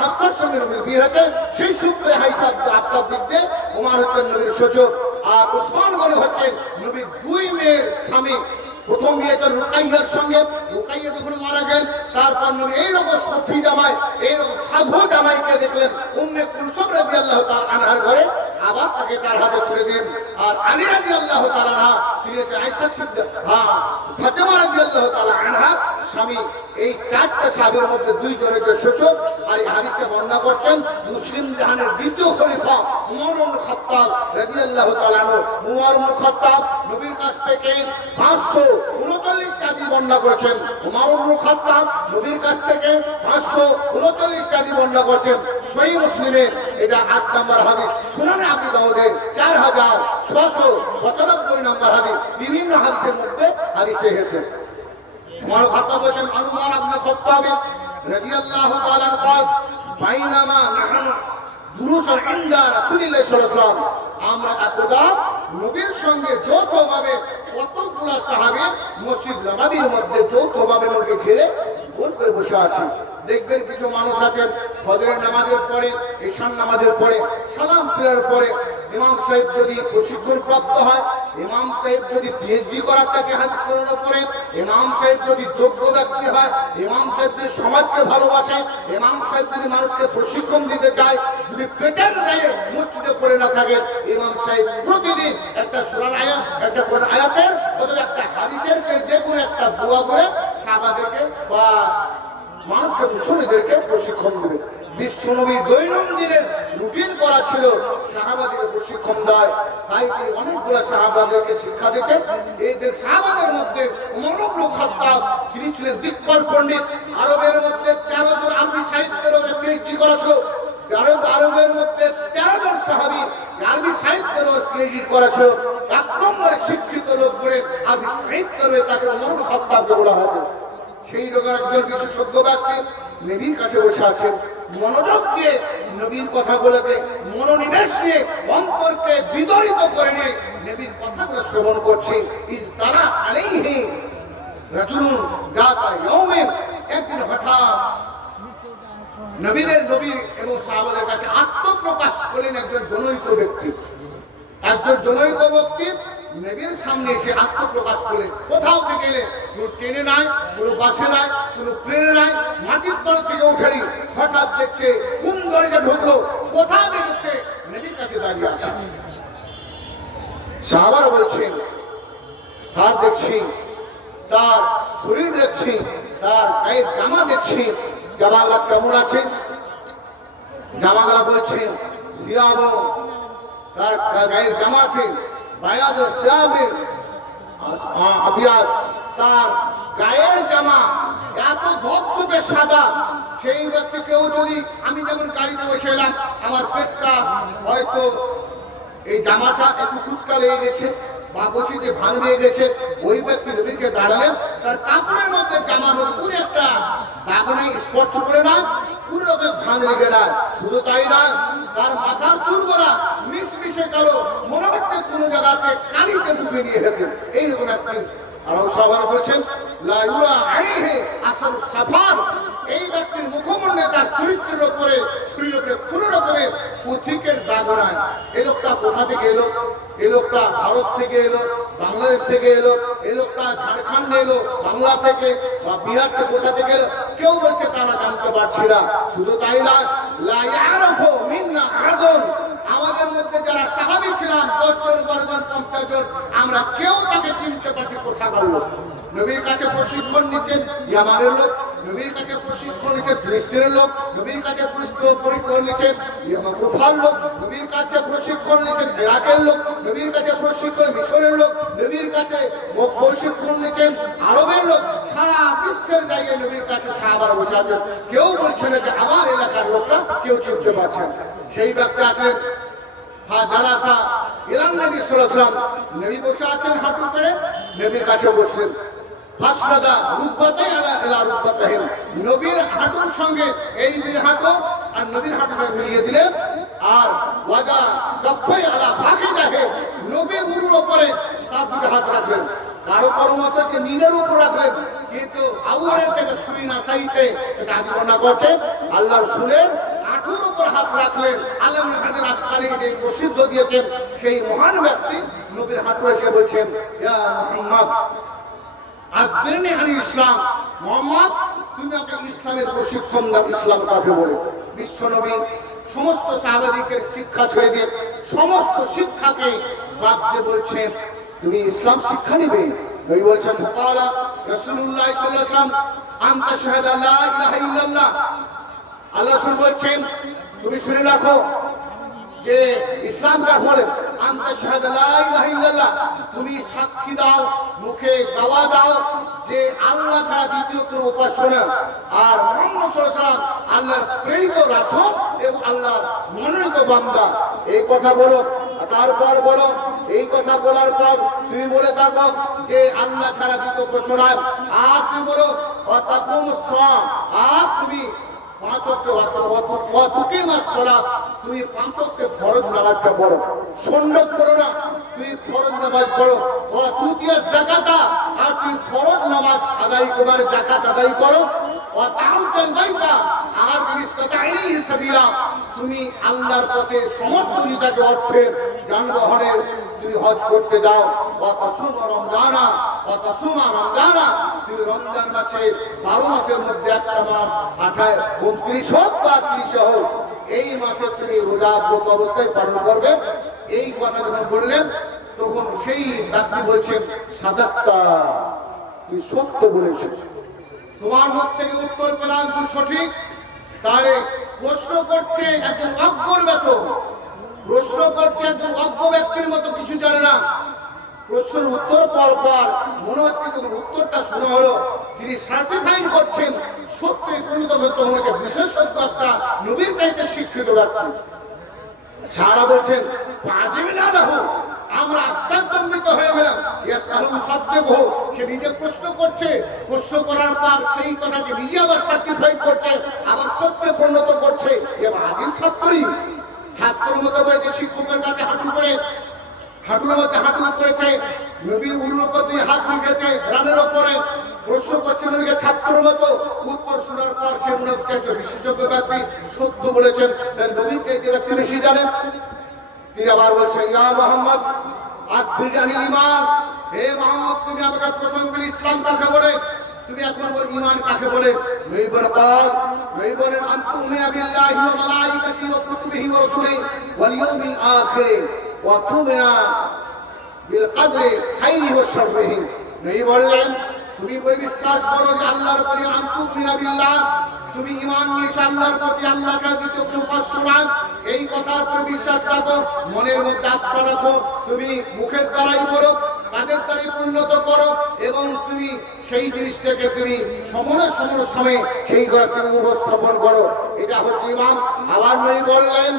হাফসার সঙ্গে নবীর বিয়ে হয়েছে, সেই সূত্রে আয়েশা হাফসার দিক দিয়ে ওমর হচ্ছেন নবীর শ্বশুর। আর উসমান গনি হচ্ছেন নবীর 2 মেয়ের স্বামী। প্রথম বিয়ে তো রুকাইয়ার সঙ্গে, রুকাইয়া যখন মারা গেলেন তারপর নবী এইরকম সফি জামাই, এইরকম সাধু জামাইকে দেখলেন উম্মে কুলসুম রাদিয়াল্লাহু তাআলা আনহার ঘরে, আবার তাকে তার হাতে তুলে দিলেন। আর আলী রাদিয়াল্লাহু তাআলা আনহা তিনি হচ্ছে আয়েশা সিদ্দিকা, ফাতেমা রাদিয়াল্লাহু তাআলা আনহার স্বামী। এই 4টা সাহাবীর মধ্যে 2 জন হচ্ছে শ্বশুর। আর এই হাদিসটা বর্ণনা করছেন মুসলিম জাহানের দ্বিতীয় খলিফা উমর ইবনে খাত্তাব রাদিয়াল্লাহু তাআলা আনহু। উমর ইবনে খাত্তাব নবীর কাছ থেকে 539টা হাদিস বর্ণনা করেছেন। উমর ইবনে খাত্তাব নবীর কাছ থেকে 539টা হাদিস বর্ণনা করেছেন। সহিহ মুসলিমে এটা 8 নম্বর হাদিস, সুনানে আবু দাউদে 4695 নম্বর হাদিস। বিভিন্ন হাদিসের মধ্যে হাদিসটা এসেছে। উমর খাত্তাব বলেছেন উমর ইবনে খাত্তাব রাদিয়াল্লাহু তাআলা قال বাইনামা নাহনু জুলুসান ইনদা রাসূলিল্লাহ সাল্লাল্লাহু আলাইহি ওয়াসাল্লাম, আমরা একদা নবীর সঙ্গে যৌথভাবে কতগুলো সাহাবী মসজিদ নববীর মধ্যে যৌথভাবে নবীকে ঘিরে গোল করে বসে আছি। দেখবেন কিছু মানুষ আছেন ফজরের নামাজের পরে, ঈশার নামাজের পরে, সালাম ফেরার পরে ইমাম সাহেব যদি প্রশিক্ষণ প্রাপ্ত হয়, ইমাম সাহেব যদি পিএইচডি করা থাকে হাদিস পড়ানোর পরে, ইমাম সাহেব যদি যোগ্য ব্যক্তি হয়, ইমাম সাহেব যদি সমাজকে ভালোবাসে, ইমাম সাহেব যদি মানুষকে প্রশিক্ষণ দিতে চায়, যদি পেটের গায়ে মসজিদে পড়ে না থাকে, ইমাম সাহেব প্রতিদিন একটা সূরার আয়াত, একটা কোরআন আয়াতের অথবা একটা হাদিসের যে কোনো একটা দোয়া করে সাহাবাদেরকে বা মানুষকে মুসলিমদেরকে প্রশিক্ষণ দেবে। বিশ্বনবীর দৈনন্দিনের রুটিন করা ছিল সাহাবাদেরকে প্রশিক্ষণ দেয়। তাই তিনি অনেকগুলো সাহাবাদেরকে শিক্ষা দিয়েছেন। এদের সাহাবাদের মধ্যে উমর ইবনে খাত্তাব তিনি ছিলেন দিকপাল পণ্ডিত। আরবের মধ্যে 13 জন আরবি সাহিত্যের উপরে পিএইচডি করা ছিল। আরবের মধ্যে 13 জন সাহাবী আরবি সাহিত্যের উপর পিএইচডি করা ছিল। 1 নম্বরে শিক্ষিত লোক করে আরবি সাহিত্যের উপরে তাকে উমর ইবনে খাত্তাবকে বলা হয়েছে। সেই রকম একজন বিশেষজ্ঞ ব্যক্তি নবীর কাছে বসে আছেন, মনোযোগ দিয়ে নবীর কথাগুলোকে মনোনিবেশ দিয়ে অন্তরকে বিদরিত করে নিয়ে নবীর কথাগুলো শ্রবণ করছে। তারা আলাইহি রাজুলুন জাতা ইয়াউমিন, একদিন হঠাৎ নবীর এবং সাহাবাদের কাছে আত্মপ্রকাশ করলেন একজন জনৈক ব্যক্তি। একজন জনৈক ব্যক্তি নবীর সামনে এসে আত্মপ্রকাশ করে কোথাও থেকে এলে, কোনো ট্রেনে নাই, কোনো বাসে নাই, কোনো প্লেনে নাই, মাটির তল থেকে উঠেনি, হঠাৎ দেখছে কোন দরজা ঢুকলো, কোথা থেকে ঢুকছে, নবীর কাছে দাঁড়িয়ে আছে। সাহাবারা বলছেন তার দেখছি, তার শরীর দেখছি, তার গায়ের জামা দেখছি, জামাগুলা কেমন আছে? জামাগুলা বলছে তার গায়ের জামা আছে বায়াদ সিয়াবে আবিয়াদ, তার গায়ের জামা এত ধবধবে সাদা, সেই ব্যক্তি কেউ যদি, আমি যেমন গাড়িতে বসে এলাম, আমার পেটটা হয়তো এই জামাটা একটু কুচকা লেগে গেছে বা বসিতে ভাঙ লেগে গেছে, ওই ব্যক্তি নবীকে দাঁড়ালেন, তার কাপড়ের মধ্যে জামার মধ্যে কোনো একটা দাগ নেই, স্পর্শ করে না, কোন রকম ভাঙ লেগে না। শুধু তাই নয়, তার মাথার চুলগুলা মিশমিশে কালো, মনে হচ্ছে কোন জায়গাতে কালিতে ডুবে নিয়ে গেছে, এইরকম একটি। আর সবার বলছেন লা ইউরা আলাইহি আসরু সাফার, এই ব্যক্তির মুখমণ্ডলে তার চরিত্রের উপরে, শরীরের উপরে কোন রকমের পথিকের দাগ নাই। এই লোকটা কোথা থেকে এলো? এই লোকটা ভারত থেকে এলো, বাংলাদেশ থেকে এলো, এই লোকটা ঝাড়খণ্ডে এলো, বাংলা থেকে বা বিহার থেকে, কোথা থেকে এলো কেউ বলছে তারা জানতে পারছি না। শুধু তাই না, লা ইয়ারাফু মিন্না আহাদুন, আমাদের মধ্যে যারা সাহাবী ছিলাম 10 জন 12 জন 50 জন আমরা কেউ তাকে চিনতে পারছি কোথাকার লোক। নবীর কাছে প্রশিক্ষণ নিচ্ছেন ইয়ামানের লোক, নবীর কাছে প্রশিক্ষণ নিচ্ছেন ফিলিস্তিনের লোক, নবীর কাছে প্রশিক্ষণ নিচ্ছেন কুফার লোক, নবীর কাছে প্রশিক্ষণ নিচ্ছেন ইরাকের লোক, নবীর কাছে প্রশিক্ষণ মিশরের লোক, নবীর কাছে প্রশিক্ষণ নিচ্ছেন আরবের লোক। সারা বিশ্বের জায়গায় নবীর কাছে সাহাবারা বসে আছেন। কেউ বলছে না যে আমার এলাকার লোকটা কেউ চিনতে পারছেন। সেই ব্যক্তি আছেন জালাসা ইলান নবী সাল্লাল্লাহু আলাইহি ওয়াসাল্লাম, নবী বসে আছেন হাঁটু করে, নবীর কাছে বসলেন। ফাসবাদা রুকবাতাই আলা রুকবাতাহিম, নবীর হাঁটুর সঙ্গে এই দুই হাঁটু আর নবীর হাঁটুর সঙ্গে মিলিয়ে দিলেন। আর ওয়াজা গাফাই আলা ফাখিদাহি, নবীর উরুর উপরে তার দুটো হাত রাখলেন। কারো কারো মতে যে নীলের উপর রাখলেন, কিন্তু আবু হুরায়রা থেকে সুই নাসাইতে এটা বর্ণনা করছে আল্লাহ রাসূলের হাঁটুর উপর হাত রাখলেন। আলেম হাদিস আসকারী যে প্রসিদ্ধ দিয়েছেন সেই মহান ব্যক্তি নবীর হাঁটু এসে বলছেন, ইয়া মুহাম্মদ আখবিরনি আনিল ইসলাম, মুহাম্মদ তুমি আমাকে ইসলামের প্রশিক্ষণ দাও। ইসলাম কাকে বলে? বিশ্ব নবী সমস্ত সাহাবাদিকের শিক্ষা ছেড়ে দিয়ে সমস্ত শিক্ষাকে বাদ দিয়ে বলছেন তুমি ইসলাম শিক্ষা নিবে। নবী বলছেন ফাকালা রাসূলুল্লাহ সাল্লাল্লাহু আলাইহি ওয়াসাল্লাম আনতা শাহাদা লা ইলাহা ইল্লাল্লাহ, আল্লাহ রাসূল বলছেন তুমি শুনে রাখো যে ইসলাম কাকে বলে। আনতা শাহাদা লা ইলাহা ইল্লাল্লাহ, তুমি সাক্ষী দাও, মুখে দাওয়া দাও যে আল্লাহ ছাড়া দ্বিতীয় কোনো উপাস্য নেই, আর মুহাম্মদ সাল্লাল্লাহু আলাইহি ওয়াসাল্লাম আল্লাহর প্রেরিত রাসূল এবং আল্লাহর মনোনীত বান্দা। এই কথা বলো। তারপর বলো, এই কথা বলার পর তুমি বলে থাকো যে আল্লাহ ছাড়া দ্বিতীয় উপাস্য নাই, আর তুমি বলো ওয়াতাকুমুস সালাহ, আর তুমি 5 ওয়াক্ত তুমি 5 ওয়াক্তের ফরজ নামাজটা পড়ো, সুন্নাত পড়ো না, তুমি ফরজ নামাজ পড়ো। ওয়া তুতিয়া যাকাতা, আর তুমি ফরজ নামাজ আদায় করবার যাকাত আদায় করো। ওয়া তাউতাল বাইতা, আর ইসতাতাইনি সাবিলা, তুমি আল্লাহর পথে সমর্থিতাকে অর্থের যানবাহনের তুমি হজ করতে যাও। ওয়া তাসুমা রমজানা, ওয়া তাসুমা রমজানা, তুমি রমজান মাসে 12 মাসের মধ্যে একটা মাস 29 হোক বা 30 হোক, এই মাসে তুমি রোজা ব্রত অবস্থায় পালন করবে। এই কথা যখন বললেন তখন সেই ব্যক্তি বলছেন সাদাক্তা, তুমি সত্য বলেছো। তোমার মুখ থেকে উত্তর পেলাম খুব সঠিক। তাহলে প্রশ্ন করছে একজন অজ্ঞর মতো, প্রশ্ন করছে একজন অজ্ঞ ব্যক্তির মতো, কিছু জানে না। প্রশ্নের উত্তর পর মনে হচ্ছে যখন উত্তরটা শোনা হলো যিনি সার্টিফাইড করছেন সত্যি পরিণত হয়েছে বিশেষজ্ঞ একটা নবীর চাইতে শিক্ষিত ব্যক্তি। সারা বলছেন আমরা আশ্চর্যান্বিত হয়ে গেলাম। সে নিজে প্রশ্ন করছে, প্রশ্ন করার পর সেই কথাকে নিজে আবার সার্টিফাইড করছে, আবার সত্যে পরিণত করছে। এবার আজিম ছাত্রই ছাত্রের মতো বলছে শিক্ষকের কাছে হাঁটু করে, হাঁটুর মধ্যে হাঁটু করেছে, নবীর উরুর উপর দিয়ে হাত রেখেছে, রানের ওপরে প্রশ্ন করছে নবীকে ছাত্রের মতো। উত্তর শোনার পর সে মনে হচ্ছে বিশেষজ্ঞ ব্যক্তি সত্য বলেছেন, নবীর চাইতে ব্যক্তি বেশি জানেন। তিনি আবার বলছেন ইয়া মুহাম্মদ আখবিরনি আনিল ঈমান, হে মুহাম্মদ তুমি আমাকে প্রথম বলে ইসলাম কাকে বলে, তুমি এখন বল ঈমান কাকে বলে। নবী বলেন আনতুমিনা বিল্লাহি ওয়া মালাইকাতিহি ওয়া কুতুবিহি ওয়া রাসূলিহি ওয়াল ইয়াউমিল আখির ওয়া তুমিনা বিল কদরি খাইরিহি ওয়া শাররিহি। নবী বললেন তুমি বই বিশ্বাস করো যে আল্লাহর উপরে, আনতুমিনা বিল্লাহ, তুমি ঈমান নিয়েছো আল্লাহর প্রতি, আল্লাহ ছাড়া দ্বিতীয় কোনো উপাস্য নাই, এই কথার উপরে বিশ্বাস রাখো, মনের মধ্যে আস্থা রাখো, তুমি মুখের দ্বারাই বলো, কাজের দ্বারাই পরিণত করো, এবং তুমি সেই জিনিসটাকে তুমি সময়ে সেই কথা উপস্থাপন করো। এটা হচ্ছে ঈমান। আবার নবী বললেন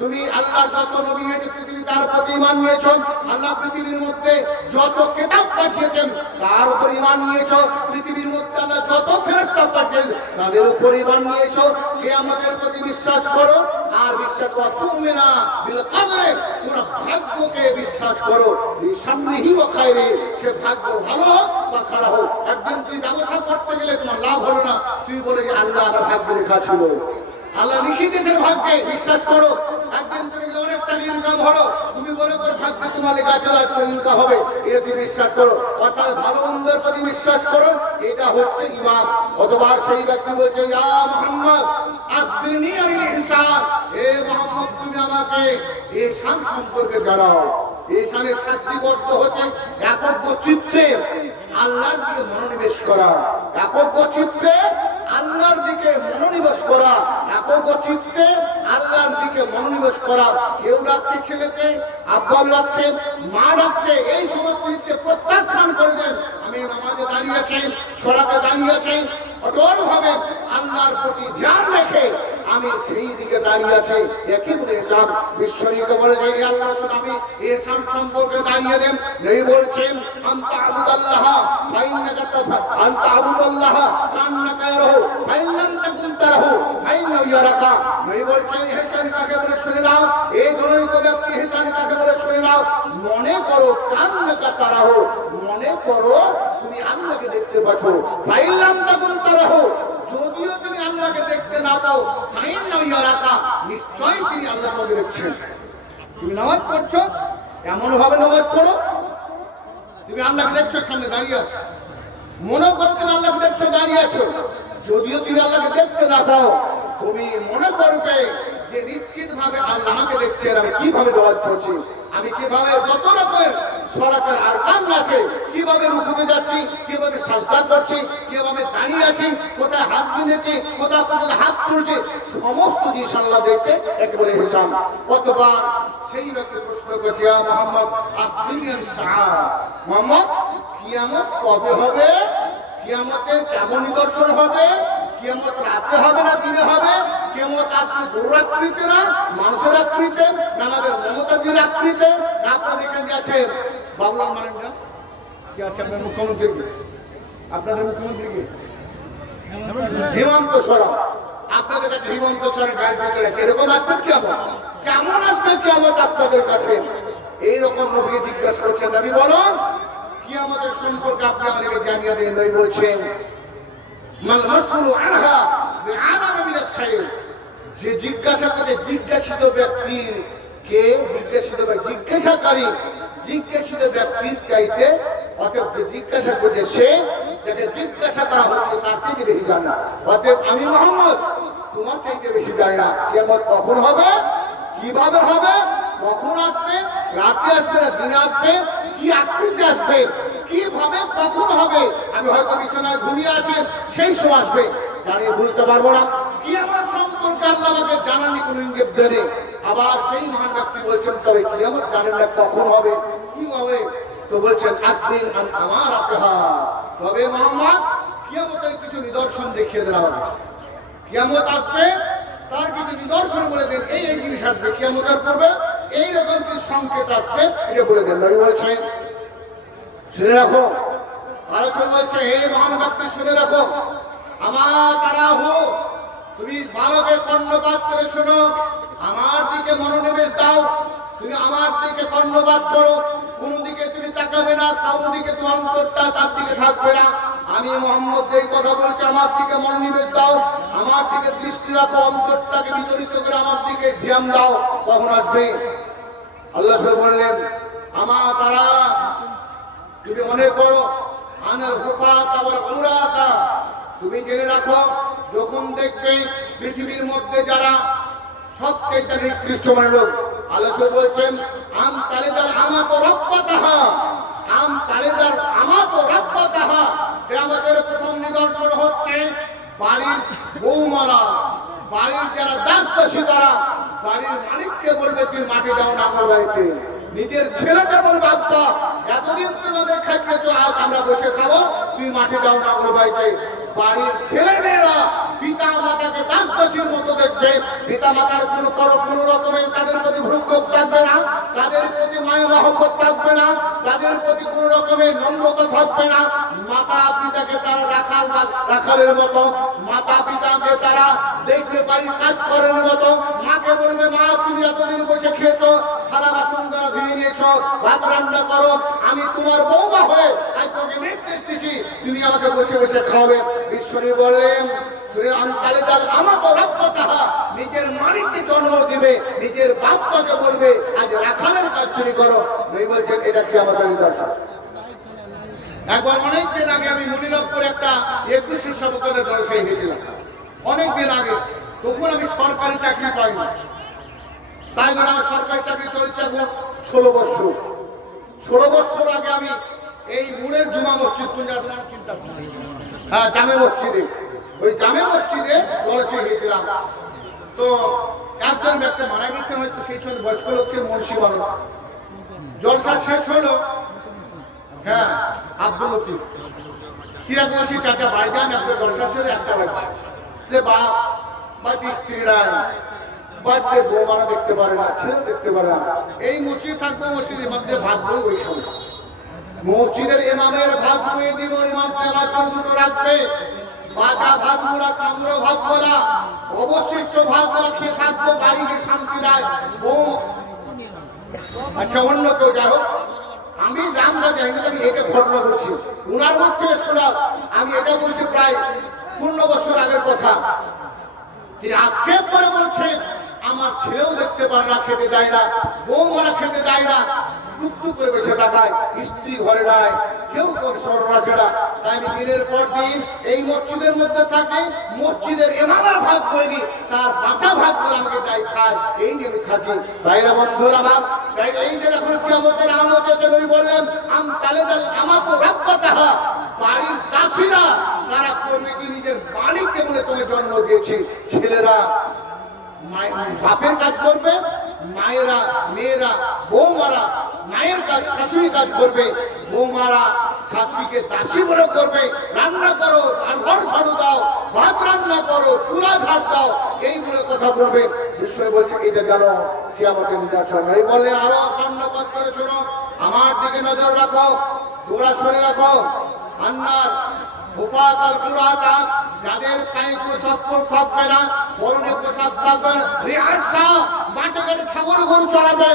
তুমি আল্লাহর যত নবী হয়েছে পৃথিবী তার প্রতি ঈমান নিয়েছো, আল্লাহ পৃথিবীর মধ্যে যত কিতাব পাঠিয়েছেন তার উপর ঈমান নিয়েছো, পৃথিবীর মধ্যে আল্লাহ যত ফেরেশতা পাঠিয়েছেন তাদের উপর ঈমান নিয়েছো, কিয়ামতের প্রতি বিশ্বাস করো, আর বিশ্বাস করো তুমিনা বিল কদরে, তোমরা ভাগ্যকে বিশ্বাস করো, শাররিহি ওয়া খায়রি, সে ভাগ্য ভালো হোক বা খারাপ হোক। একদিন তুই ব্যবসা করতে গেলে তোমার লাভ হলো না, তুই বলে যে আল্লাহ আমার ভাগ্যে লেখা ছিল, আল্লাহ লিখে দিয়েছেন ভাগ্যে, বিশ্বাস করো। একদিন তুমি অনেক টাকা ইনকাম হলো, তুমি বলে করে ভাগ্যে তোমার লেখা ছিল ইনকাম হবে, এটা তুমি বিশ্বাস করো। অর্থাৎ ভালো মন্দের প্রতি বিশ্বাস করো, এটা হচ্ছে ঈমান। অথবা সেই ব্যক্তি বলছে ইয়া মুহাম্মদ আখবিরনি আনিল ইহসান, হে মুহাম্মদ তুমি আমাকে আমাকে এহসান সম্পর্কে জানাও। এহসানের শাব্দিক অর্থ হচ্ছে একজ্ঞ চিত্তে আল্লাহর দিকে মনোনিবেশ করা, একজ্ঞ চিত্তে আল্লাহর দিকে মনোনিবেশ করা, একজ্ঞ চিত্তে আল্লাহর দিকে মনোনিবেশ করা। কেউ ডাকছে ছেলেকে, আব্বা ডাকছে, মা ডাকছে, এই সমস্ত জিনিসকে প্রত্যাখ্যান করে দেন। আমি নামাজে দাঁড়িয়ে আছি, সলাতে দাঁড়িয়ে আছি, অটল ভাবে আল্লাহর প্রতি ধ্যান রেখে আমি সেই দিকে দাঁড়িয়ে আছি। একই বলে এহসান। বিশ্বনবীকে বলে যে আল্লাহ শুধু আমি এহসান সম্পর্কে দাঁড়িয়ে দেন নেই, বলছেন আনতা আবুদাল্লাহ ফাইন্নাকা আনতা আবুদাল্লাহ কান্নাকা ইয়ারাহু ফাইন লাম তাকুন তারাহু ফাইন্নাহু ইয়ারাকা। নেই বলছেন এহসান কাকে বলে শুনে নাও। এই জনৈক ব্যক্তি এহসান কাকে বলে শুনে নাও। মনে করো কান্নাকা তারাহু, মনে করো তুমি আল্লাহকে দেখতে পাচ্ছ। ফাইন লাম তাকুন তারাহু, যদিও তুমি আল্লাহকে দেখতে না পাও, ফাইন্নাহু ইয়ারাকা, নিশ্চয়ই তিনি আল্লাহ তোমাকে দেখছেন। তুমি নামাজ পড়ছো, এমন ভাবে নামাজ পড়ো তুমি আল্লাহকে দেখছো, সামনে দাঁড়িয়ে আছো। মনে করো তুমি আল্লাহকে দেখছো, দাঁড়িয়ে আছো, যদিও তুমি আল্লাহকে দেখতে না পাও, তুমি মনে করবে যে নিশ্চিত ভাবে আল্লাহ আমাকে দেখছেন। আমি কিভাবে নামাজ পড়ছি, আমি কিভাবে যত রকমের সালাতের আরকান আছে, কিভাবে রুকুতে যাচ্ছি, কিভাবে সাজদা করছি, কিভাবে দাঁড়িয়ে আছি, কোথায় হাত দিয়েছি, কোথায় পর্যন্ত হাত তুলছি, সমস্ত জিনিস আল্লাহ দেখছে। একেবারে হিসাব। কতবার সেই ব্যক্তি প্রশ্ন করছে, ইয়া মুহাম্মদ আখবিরনি সাআ, মুহাম্মদ কিয়ামত কবে হবে, কিয়ামতের কেমন নিদর্শন হবে, কিয়ামত রাতে হবে না দিনে হবে, কিয়ামত আসবে গরুর আকৃতিতে না মানুষের আকৃতিতে না আমাদের মমতাজীর আকৃতিতে না আপনাদের এখানে যে আছে বাবুলাল মানেন না কি আছে আপনার মুখ্যমন্ত্রীকে, আপনাদের মুখ্যমন্ত্রীকে হিমন্ত সরেন, আপনাদের কাছে হিমন্ত সরেন গাড়ি ভিতরে আছে, এরকম আসবে কিয়ামত, কেমন আসবে কিয়ামত আপনাদের কাছে? এইরকম নবী জিজ্ঞাসা করছেন, নবী বলুন কিয়ামতের সম্পর্কে আপনি আমাদেরকে জানিয়ে দেন। নবী বলছেন মাল মাসউলু আনহা বিআলাম মিনাস সাইল, যে জিজ্ঞাসা করতে জিজ্ঞাসিত ব্যক্তির কে জিজ্ঞাসাকারী জিজ্ঞাসিত ব্যক্তির চাইতে, অতএব যে জিজ্ঞাসা করছে সে যাকে জিজ্ঞাসা করা হচ্ছে তার চাইতে বেশি জানে না। অতএব আমি মুহাম্মদ তোমার চাইতে বেশি জানি না কিয়ামত কখন হবে, কিভাবে হবে, কখন আসবে, রাতে আসবে না দিনে আসবে, কি আকৃতি আসবে, কিভাবে কখন হবে, আমি হয়তো বিছানায় ঘুমিয়ে আছি সেই সময় আসবে, জানিয়ে বলতে পারবো না। কিয়ামত সম্পর্কে আল্লাহ আমাকে জানানি কোন ইঙ্গিত দেনে। আবার সেই মহান ব্যক্তি বলছেন তবে কিয়ামত জানেন না কখন হবে, কি হবে, তো বলছেন আকদিন আন আমারাতহা, তবে মুহাম্মদ কিয়ামতের কিছু নিদর্শন দেখিয়ে দেন আমাকে। কিয়ামত আসবে তার কিছু নিদর্শন বলে দেন, এই এই জিনিস আসবে কিয়ামতের পূর্বে, এইরকম কিছু সংকেত আসবে, এটা বলে দেন। নবী বলছেন শুনে রাখো, রাসূল বলছে হে মহান ব্যক্তি শুনে রাখো, আমার তারাহু, তুমি ভালোকে কর্ণপাত করে শোনো, আমার দিকে মনোনিবেশ দাও, তুমি আমার দিকে কর্ণপাত করো, কোন দিকে তুমি তাকাবে না, কারো দিকে তোমার অন্তরটা তার দিকে থাকবে না। আমি মুহাম্মদ যেই কথা বলছি আমার দিকে মনোনিবেশ দাও, আমার দিকে দৃষ্টি রাখো, অন্তরটাকে বিচলিত করে আমার দিকে ধ্যান দাও, কখন আসবে? আল্লাহ বললেন আমার তারা, তুমি মনে করো আনাল হুফাত আবার উরাতা, তুমি জেনে রাখো যখন দেখবে পৃথিবীর মধ্যে যারা সবচেয়ে নিকৃষ্ট মানের লোক, আল্লাহ বলছেন আম তালিদাল আমাত রাব্বাতাহা, আম তালিদাল আমাত রাব্বাতাহা, কিয়ামতের প্রথম নিদর্শন হচ্ছে বাড়ির বৌমারা, বাড়ির যারা দাসদাসী তারা বাড়ির মালিককে বলবে তুই মাটি দাও না আমার বাড়িতে, নিজের ছেলেকে বলবে আব্বা এতদিন তোমাদের খাইয়েছো আজ আমরা বসে খাবো, তুই মাটি দাও না আমার বাড়িতে। বাড়ির ছেলে মেয়েরা পিতা মাতাকে দাসদাসীর মতো দেখবে, পিতা মাতার কোন রকমের তাদের প্রতি ভ্রুক্ষেপ থাকবে না, তাদের প্রতি মায়া মহব্বত থাকবে না, তাদের প্রতি কোন রকমের নম্রতা থাকবে না। মাতা পিতাকে তারা রাখালের মতো, মাতা পিতাকে তারা দেখবে বাড়ির কাজ করার মতো, মাকে বলবে মা তুমি এতদিন বসে খেয়েছো, থালা বাসন দ্বারা ধুয়ে নিয়েছো, ভাত রান্না করো, আমি তোমার বৌমা হয়ে আজ তোকে নির্দেশ দিচ্ছি তুমি আমাকে বসে বসে খাওয়াবে। ঈশ্বরী বললেন নিজের মালিককে জন্ম দিবে, নিজের বাপ্পাকে বলবে আজ রাখালের কাজ তুমি করো। বলছেন এটা কি আমাদের নিদর্শন। একবার অনেকদিন আগে আমি মনিরপুরে একটা 21 সভাপতির জলসায় গেছিলাম, অনেকদিন আগে, তখন আমি সরকারি চাকরি পাইনি, তাই ধরে আমার সরকারি চাকরি চলছে এখন 16 বছর। 16 বছর আগে আমি এই মুড়ের জুমা মসজিদ কোন জায়গা তোমার চিন্তা করছি, হ্যাঁ জামে মসজিদে, ওই জামে মসজিদে জলসে গিয়েছিলাম। তো একজন ব্যক্তি মারা গেছে, হয়তো সেই সময় বয়স্ক লোক ছিল, মুন্সি মানুষ। জলসা শেষ হলো, হ্যাঁ আব্দুল লতিফ কিরা বলছি চাচা বাড়ি যান, আপনার জলসা শেষ, একটা বাড়ছে যে বাড়িতে স্ত্রীরা বাড়িতে বৌমারা দেখতে পারে না, ছেলে দেখতে পারে না, এই মসজিদ থাকবো, মসজিদের মধ্যে ভাত বই ওই খাবো, মসজিদের ইমামের ভাত বইয়ে দিব, ইমাম আমার দুটো রাখবে, বাঁচা ভাত গুলা কামড়ো ভাত বলা, অবশিষ্ট ভাত গুলা খেয়ে থাকবো, বাড়িকে শান্তি রায়। আচ্ছা অন্য কেউ যাই হোক, আমি নামটা জানি না, আমি এটা ঘটনা বলছি, উনার মধ্যে শোনাব, আমি এটা বলছি প্রায় 15 বছর আগের কথা। তিনি আক্ষেপ করে বলছে আমার ছেলেও দেখতে পারে না, খেতে দেয় না, বৌমারা খেতে দেয় না, টুকটুক করে বসে তাকায়, স্ত্রী ঘরে নাই, কেউ কেউ স্মরণ রাখে না। তাই আমি দিনের পর দিন এই মসজিদের মধ্যে থাকি, মসজিদের ইমামের ভাগ করে দিই, তার বাঁচা ভাগ করে আমাকে তাই খায়, এই নিয়ে আমি থাকি। ভাইরা বন্ধুরা আমার, তাই এই যে এখন কিয়ামতের আলোতে চলে বললেন আম তালে তালে আমার তো রাব্বাতা, বাড়ির দাসীরা তারা করবে কি নিজের মালিককে বলে তোমায় জন্ম দিয়েছে। ছেলেরা বাপের কাজ করবে, মায়েরা মেয়েরা বৌমারা মায়ের কাজ শাশুড়ি কাজ করবে, বৌমারা শাশুড়িকে দাসী বলে করবে, রান্না করো আর ঘর ঝাড়ু দাও, ভাত রান্না করো, চুলা ঝাড় দাও, এইগুলো কথা বলবে। বিষয় বলছে এটা জানো কিয়ামতের নিদর্শন। এই বলে আরো কর্ণপাত করে শোনো, আমার দিকে নজর রাখো, তোমরা শুনে রাখো, আন্নার ভোপাতাল পুরাতা, যাদের পায়ে কোনো চপ্পল থাকবে না, পরনে পোশাক থাকবে না, রিহার্সা মাঠে ঘাটে ছাগল গরু চড়াবে,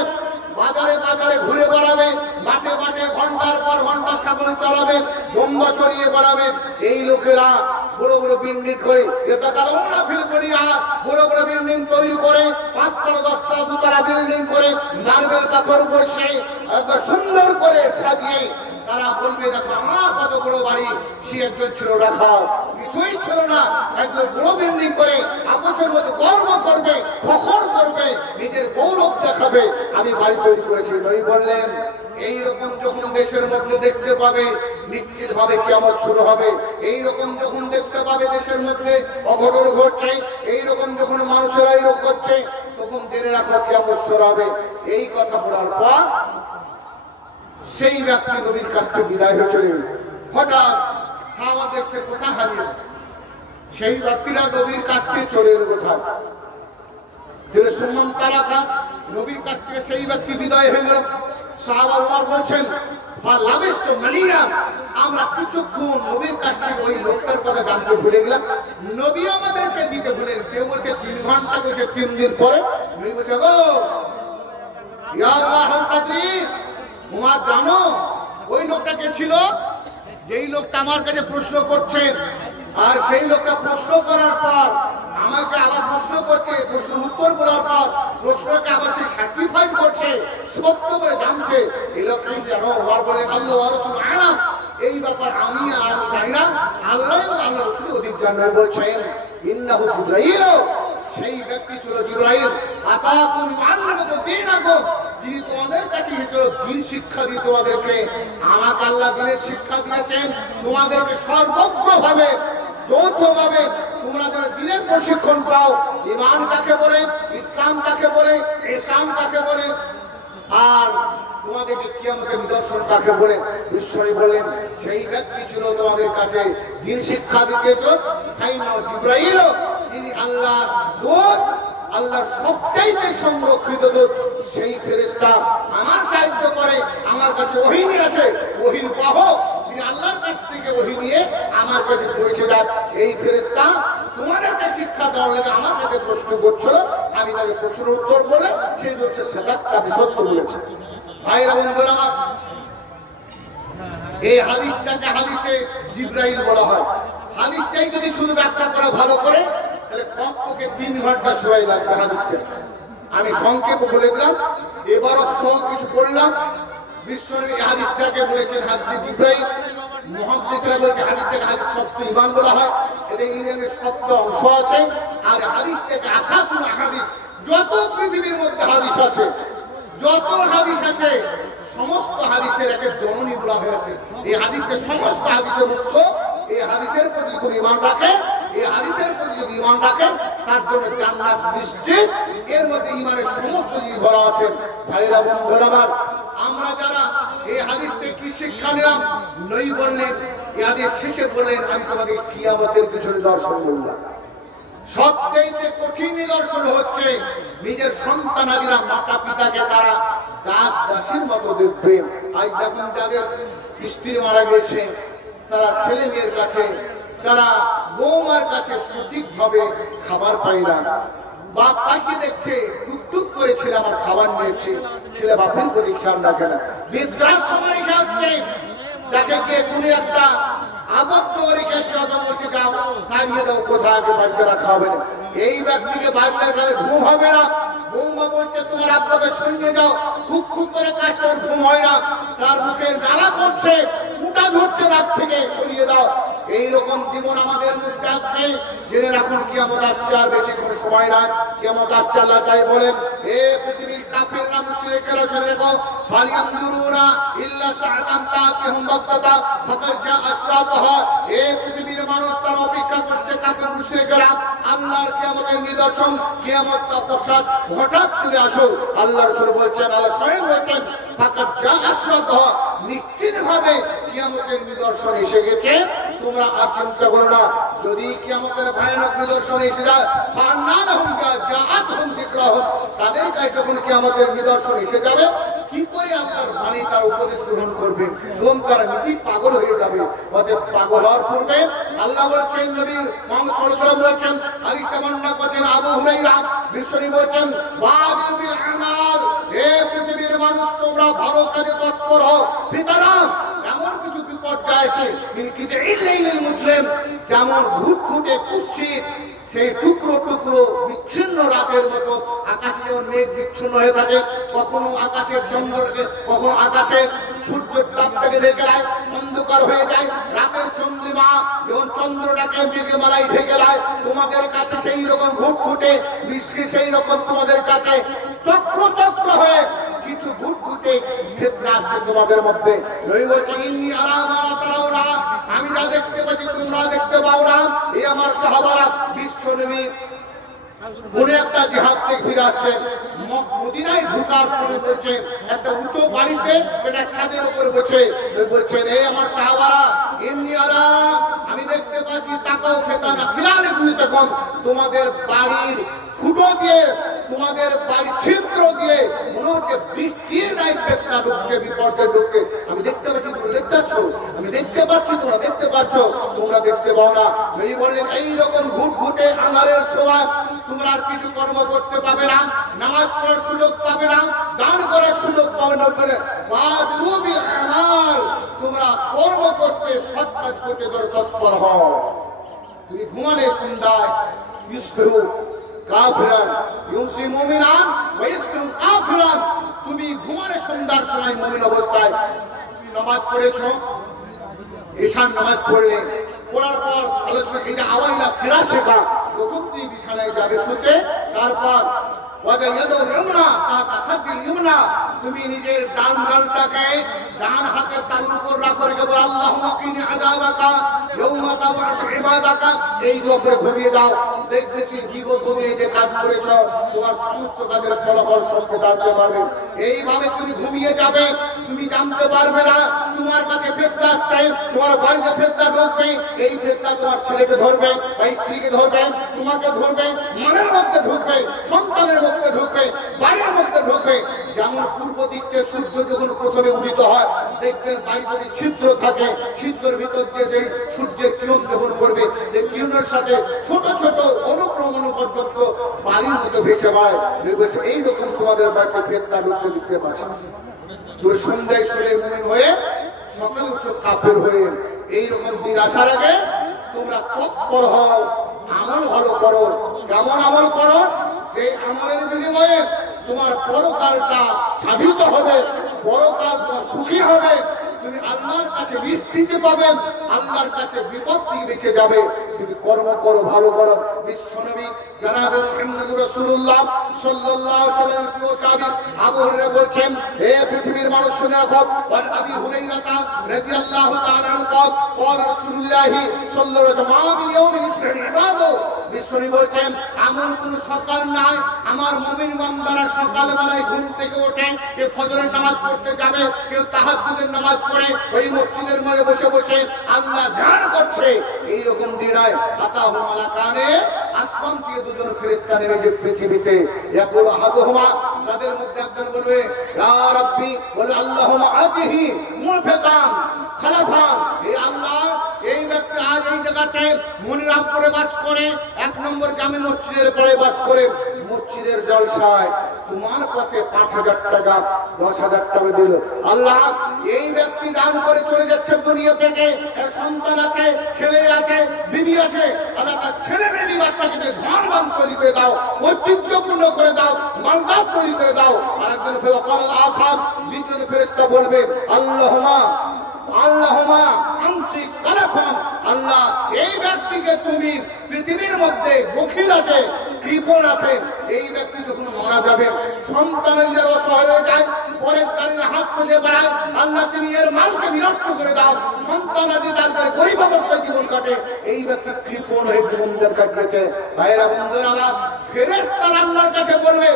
বাজারে বাজারে ঘুরে বেড়াবে, মাঠে মাঠে ঘন্টার পর ঘন্টা ছাগল চড়াবে, বোম্বা চড়িয়ে বেড়াবে, এই লোকেরা বড় বড় বিল্ডিং করে, এটা তারা ওরা ফিল করিয়া বড় বড় বিল্ডিং তৈরি করে, 5 তলা 10 তলা 2 তলা বিল্ডিং করে, মার্বেল পাথর বসে সুন্দর করে সাজিয়ে তারা বলবে দেখো আমার কত বড় বাড়ি, সে একজন ছিল রাখাও, কিছুই ছিল না, একজন বড় বিল্ডিং করে আপোষের মতো গর্ব করবে, ফখর করবে, নিজের গৌরব দেখাবে, আমি বাড়ি তৈরি করেছি। নবী বললেন এইরকম যখন দেশের মধ্যে দেখতে পাবে নিশ্চিত ভাবে কিয়ামত শুরু হবে। এইরকম যখন দেখতে পাবে দেশের মধ্যে অঘটন ঘটছে, এইরকম যখন মানুষেরা এই রোগ করছে, তখন জেনে রাখো কিয়ামত শুরু হবে। এই কথা বলার পর সেই ব্যক্তি নবীর কাছ থেকে বিদায় হয়ে চলে গেল। হঠাৎ সাহাবা দেখছে কোথা হারিয়ে, সেই ব্যক্তিরা নবীর কাছ থেকে চলে এলো কোথায়, যিনি সুন্নাম তালাকা, নবীর কাছ থেকে সেই ব্যক্তি বিদায় হয়ে গেল। সাহাবা ওমর বলছেন ফালাবিস্তু মালিয়ান, আমরা কিছুক্ষণ নবীর কাছ থেকে ওই লোকটার কথা জানতে ভুলে গেলাম, নবী আমাদেরকে দিতে ভুলেন। কেউ বলছে 3 ঘন্টা, বলছে 3 দিন পরে। নবী বলছে গো ইয়া ওয়াহাল তাদরি, তোমার জানো ওই লোকটা কে ছিল, যেই লোকটা আমার কাছে প্রশ্ন করছে, আর সেই লোকটা প্রশ্ন করার পর আমাকে আবার প্রশ্ন করছে, প্রশ্নের উত্তর বলার পর প্রশ্নকে আবার সেই সার্টিফাইড করছে, সত্য বলে জানছে, এই লোকটাই জানো। ওমর বলেন আল্লাহ ওয়া রাসূল আলাম, এই ব্যাপার আমি আর জানি না, আল্লাহ এবং আল্লাহ রাসূল অধিক জানেন। বলছেন ইন্নাহু জিবরাইল, সেই ব্যক্তি ছিল জিবরাইল, আতাকুম ইউআল্লিমুকুম দীনাকুম, যিনি তোমাদের কাছে এসেছিল দ্বীন শিক্ষা দিয়ে তোমাদেরকে। আমাকে আল্লাহ দ্বীনের শিক্ষা দিয়েছেন, তোমাদেরকে সর্বজ্ঞভাবে যৌথভাবে তোমরা যেন দ্বীনের প্রশিক্ষণ পাও। ঈমান কাকে বলে, ইসলাম কাকে বলে, ইহসান কাকে বলে, আর তোমাদেরকে কিয়ামতের নিদর্শন কাকে বলে। ঈশ্বরী বলেন সেই ব্যক্তি ছিল তোমাদের কাছে দ্বীন শিক্ষা দিতেছ। জিবরাইল তিনি আল্লাহর দূত, আল্লাহর সবচাইতে সংরক্ষিত দূত, সেই ফেরেশতা আমার সাহায্য করে, আমার কাছে ওহী নিয়ে আছে, ওহীর বাহক, তিনি আল্লাহর কাছ থেকে ওহী নিয়ে আমার কাছে পৌঁছে দেন। এই ফেরেশতা তোমাদেরকে শিক্ষা দেওয়ার লাগে আমার কাছে প্রশ্ন করছিল, আমি তাকে প্রশ্নের উত্তর বলে সেই হচ্ছে সাদাত, আমি সত্য বলেছি। ভাইরা বন্ধুরা আমার, এই হাদিসটাকে হাদিসে জিবরাইল বলা হয়। হাদিসটাই যদি শুধু ব্যাখ্যা করা ভালো করে তাহলে কমপক্ষে 3 ঘন্টা সময় লাগবে হাদিসটা। আমি সংক্ষেপে বলে দিলাম, এবারও সহ কিছু বললাম। বিশ্বনবী এই হাদিসটাকে বলেছেন হাদিসে জিবরাইল। মুহাদ্দিসরা বলেছে হাদিসটাকে হাদিস সত্য ঈমান বলা হয়, এর ইমানের সত্য অংশ আছে। আর হাদিসটাকে আসাসুল হাদিস, যত পৃথিবী পৃথিবীর মধ্যে হাদিস আছে, যত হাদিস আছে সমস্ত হাদিসের এক জননী বলা হয়েছে। এই হাদিসটা সমস্ত হাদিসের উৎস। এই হাদিসের প্রতি যদি ঈমান রাখে, এই হাদিসের প্রতি যদি ঈমান রাখে, তার জন্য জান্নাত নিশ্চিত। এর মধ্যে ঈমানের সমস্ত জিনিস বলা আছে। ভাইরা বন্ধুরা আমার, আমরা যারা এই হাদিস থেকে কি শিক্ষা নিলাম? নবী বললেন, এই হাদিস শেষে বললেন, আমি তোমাদের কিয়ামতের কিছু নিদর্শন বললাম। সবচেয়ে কঠিন নিদর্শন হচ্ছে নিজের সন্তানাদিরা মাতা পিতাকে তারা দাস দাসীর মতো দেখবে। আজ দেখুন যাদের স্ত্রী মারা গেছে, তারা ছেলে মেয়ের কাছে, তারা বৌমার কাছে সঠিকভাবে খাবার পায় না। বাপ তাকিয়ে দেখছে, টুকটুক করে ছেলে আমার খাবার নিয়েছে, ছেলে বাপের প্রতি খেয়াল রাখে না। বৃদ্ধাশ্রমে খাচ্ছে, দেখে গিয়ে কোনো একটা আবদ্ধ রেখে বসে যাও, দাঁড়িয়ে দাও, কোথায় বাচ্চারা খাবে না। এই ব্যক্তিকে বাচ্চার খাবে, ঘুম হবে না। বৌমা বলছে তোমার আব্বাকে সঙ্গে যাও, খুব খুব করে কাটছে, ঘুম হয় না। তার মুখের জ্বালা করছে, ফুটা ধরছে রাত থেকে, সরিয়ে দাও। এইরকম জীবন আমাদের মধ্যে আসবে। জেনে রাখুন কিয়ামত আসছে, আর বেশি কোনো সময় নাই। কিয়ামত আসছে, আল্লাহ তাই বলেন, হে পৃথিবীর কাফিররা মুশরিকেরা শুনে রেখো, ফালিয়ামদুরুনা ইল্লা সাআতান তাআতিহুম বাগতাতা ফাকাদ জাআ আশরাতুহা। হে পৃথিবীর মানুষ, তারা অপেক্ষা করছে, কাফির মুশরিকেরা, আল্লাহর কিয়ামতের নিদর্শন, কিয়ামত তৎপশ্চাৎ হঠাৎ চলে আসুক। আল্লাহ রাসূল বলছেন, আল্লাহ স্বয়ং বলছেন, ফাকাদ জাআ আশরাতুহা, নিশ্চিতভাবে কিয়ামতের নিদর্শন এসে গেছে। তোমরা আর চিন্তা করো না। যদি কিয়ামতের ভয়ানক নিদর্শন এসে যায়, ফান্নালাহুম জাআতহুম যিকরাহুম, তাদের কাছে যখন কিয়ামতের নিদর্শন এসে যাবে, কি করে আল্লাহর বাণী তার উপদেশ গ্রহণ করবে? এবং তারা নীতি পাগল হয়ে যাবে। অতএব পাগল হওয়ার পূর্বে আল্লাহ বলছেন, নবী মুহাম্মদ সাল্লাল্লাহু আলাইহি ওয়াসাল্লাম বলছেন, হাদিসটা বর্ণনা করছেন আবু হুরায়রা, বিশ্বনবী বলছেন, বাদিউ বিল আমাল, হে পৃথিবীর মানুষ, তোমরা ভালো কাজে তৎপর হও। ফিতনা, এমন কিছু বিপর্যয় আছে, কিন্তু এই মুসলিম, যেমন ঘুটঘুটে কুৎসিত সেই টুকরো টুকরো বিচ্ছিন্ন রাতের মতো আকাশে যেমন মেঘ বিচ্ছিন্ন হয়ে থাকে, কখনো আকাশের চন্দ্রকে, কখনো আকাশে সূর্যের তাপটাকে ঢেকে দেয়, অন্ধকার হয়ে যায়। রাতের চন্দ্রিমা যেমন চন্দ্রটাকে মেঘে মালাই ঢেকে দেয়, তোমাদের কাছে সেই রকম ঘুটঘুটে বৃষ্টি, সেই রকম তোমাদের কাছে চক্র চক্র হয়ে কিছু ঘুটঘুটে ফিতনা আসছে তোমাদের মধ্যে। নবী বলছে, ইন্নী আরা মা লা তারাউনা, আমি যা দেখতে পাচ্ছি তোমরা দেখতে পাও না। এই আমার সাহাবারা, বিশ্বনবী কোন একটা জিহাদ থেকে ফিরে আসছে, মদিনায় ঢোকার পরে বলছে, একটা উঁচু বাড়িতে, এটা ছাদের উপরে বসে বলছেন, এই আমার সাহাবারা, ইন্নী আরা, আমি দেখতে পাচ্ছি, তাকাও ফিতনা ফিলালে বুঝি, তখন তোমাদের বাড়ির ফুটো দিয়ে, তোমাদের বাড়ির ছিদ্র দিয়ে মনে হচ্ছে বৃষ্টির নাই ফেতনা ঢুকছে, বিপর্যয় ঢুকছে। আমি দেখতে পাচ্ছি, তোমরা দেখতে পাচ্ছ, আমি দেখতে পাচ্ছি, তোমরা দেখতে পাচ্ছ, তোমরা দেখতে পাও না। নবী বললেন, এইরকম ঘুটঘুটে আঁধারের সময় তোমরা আর কিছু কর্ম করতে পাবে না, নামাজ পড়ার সুযোগ পাবে না, দান করার সুযোগ পাবে না। বাদিউ বিল আমাল, তোমরা কর্ম করতে, সৎ কাজ করতে তৎপর হও। তুমি ঘুমালে সন্ধ্যায়, ইসফিরু কাফিরান ইউসি মুমিনান ওয়া ইসফিরু কাফিরান, তুমি ঘুমালে সন্ধ্যার সময় মুমিন অবস্থায় নামাজ পড়েছো, ঈশান নামাজ পড়লে, পড়ার পর আলোচনা, এই যে আওয়াজটা ফেরা শেখা, যখন তুমি বিছানায় যাবে শুতে, তারপর তুমি নিজের ডান গালটাকে ডান হাতের তালুর উপর রাখো, রেখে বল, আল্লাহুম্মা কিনি আযাবাকা ইয়াওমা তাবআসু ইবাদাকা, এই উপরে ঘুমিয়ে দাও। দেখবে কি বিগত তুমি যে কাজ করেছো, তোমার সমস্ত কাজের ফলাফল সবকে জানতে পারবে। এইভাবে তুমি ঘুমিয়ে যাবে, তুমি জানতে পারবে না তোমার কাছে ফেতনা আসছে, তোমার বাড়িতে ফেতনা ঢুকবে। এই ফেতনা তোমার ছেলেকে ধরবে বা স্ত্রীকে ধরবে, তোমাকে ধরবে, মনের মধ্যে ঢুকবে, সন্তানের মধ্যে ঢুকবে, বাড়ির মধ্যে ঢুকবে। যেমন পূর্ব দিকতে সূর্য যখন প্রথমে উদিত হয়, দেখবেন বাড়ি যদি ছিদ্র থাকে, ছিদ্রের ভিতর দিয়ে সেই সূর্যের কিরণ যখন পড়বে, যে কিরণের সাথে ছোট ছোট অনুপ্রমাণু পর্যন্ত বাড়ির মতো ভেসে বেড়ায়। বলছে এইরকম তোমাদের বাড়িতে ফেতনা ঢুকতে দেখতে পাচ্ছি। তুমি সন্ধ্যায় শুনে মুমিন হয়ে, সকালে উঠছো কাফের হয়ে। এইরকম দিন আসার আগে তোমরা তৎপর হও, আমল ভালো করো। কেমন আমল করো? যে আমলের বিনিময়ে তোমার পরকালটা সাধিত হবে, পরকাল তোমার সুখী হবে, তুমি আল্লাহর কাছে রিজক দিতে পাবে, আল্লাহর কাছে বিপদ থেকে বেঁচে যাবে। তুমি কর্ম করো, ভালো করো, বিশ্বনবী জনাবে মুহাম্মদুর রাসূলুল্লাহ সাল্লাল্লাহু আলাইহি ওয়াসাল্লাম আবু হুরায়রা বলেন হে পৃথিবীর মানুষ শুনে রাখো ওয়ান আবি হুরায়রা রাদিয়াল্লাহু তাআলা আনহু قال رسول الله صلى الله عليه وسلم يوم يصبح العباد বিশ্বনবী বলেন এমন কোন সকাল নাই আমার মুমিন বান্দারা সকাল বেলায় ঘুম থেকে ওঠে কেউ ফজরের নামাজ পড়তে যাবে কেউ তাহাজ্জুদের নামাজ পড়ে ওই মসজিদের মধ্যে বসে বসে আল্লাহ ধ্যান করছে এই রকম দিনায় আতাহু মালাকানে আসমান থেকে দুজন ফেরেশতা নেমেছে পৃথিবীতে ইয়াকুল আহাদুহুমা তাদের মধ্যে একজন বলবে ইয়া রাব্বি বলে আল্লাহুম্মা আতিহি মুনফিকান খালাফান এই আল্লাহ এই ব্যক্তি আজ এই জায়গাতে মনিরামপুরে বাস করে 1 নম্বর জামে মসজিদের পরে বাস করে মসজিদের জলসায় তোমার পথে 5000 টাকা 10000 টাকা দিল আল্লাহ এই ব্যক্তি দান করে চলে যাচ্ছে দুনিয়া থেকে এর সন্তান আছে ছেলে আছে বিবি আছে আল্লাহ তার ছেলে বিবি বাচ্চাকে ধনবান তৈরি করে দাও ঐতিহ্যপূর্ণ করে দাও মালদার তৈরি করে দাও আর একজন ফেরকাল আখার দ্বিতীয় ফেরেশতা বলবে আল্লাহুম্মা আমসিক তালাফান আল্লাহ এই ব্যক্তিকে তুমি পৃথিবীর মধ্যে বখিল আছে কৃপণ আছে এই ব্যক্তি যখন মারা যাবে সন্তানের যারা অসহায় হয়ে যায় পরের দাঁড়িয়ে হাত পেতে বেড়ায় আল্লাহ তুমি এর মালকে বিনষ্ট করে দাও সন্তান আদি তার করে গরিব অবস্থায় জীবন কাটে এই ব্যক্তি কৃপণ হয়ে জীবনদের কাটিয়েছে ভাইরা বন্ধুরা ফেরেশতারা আল্লাহর কাছে বলবে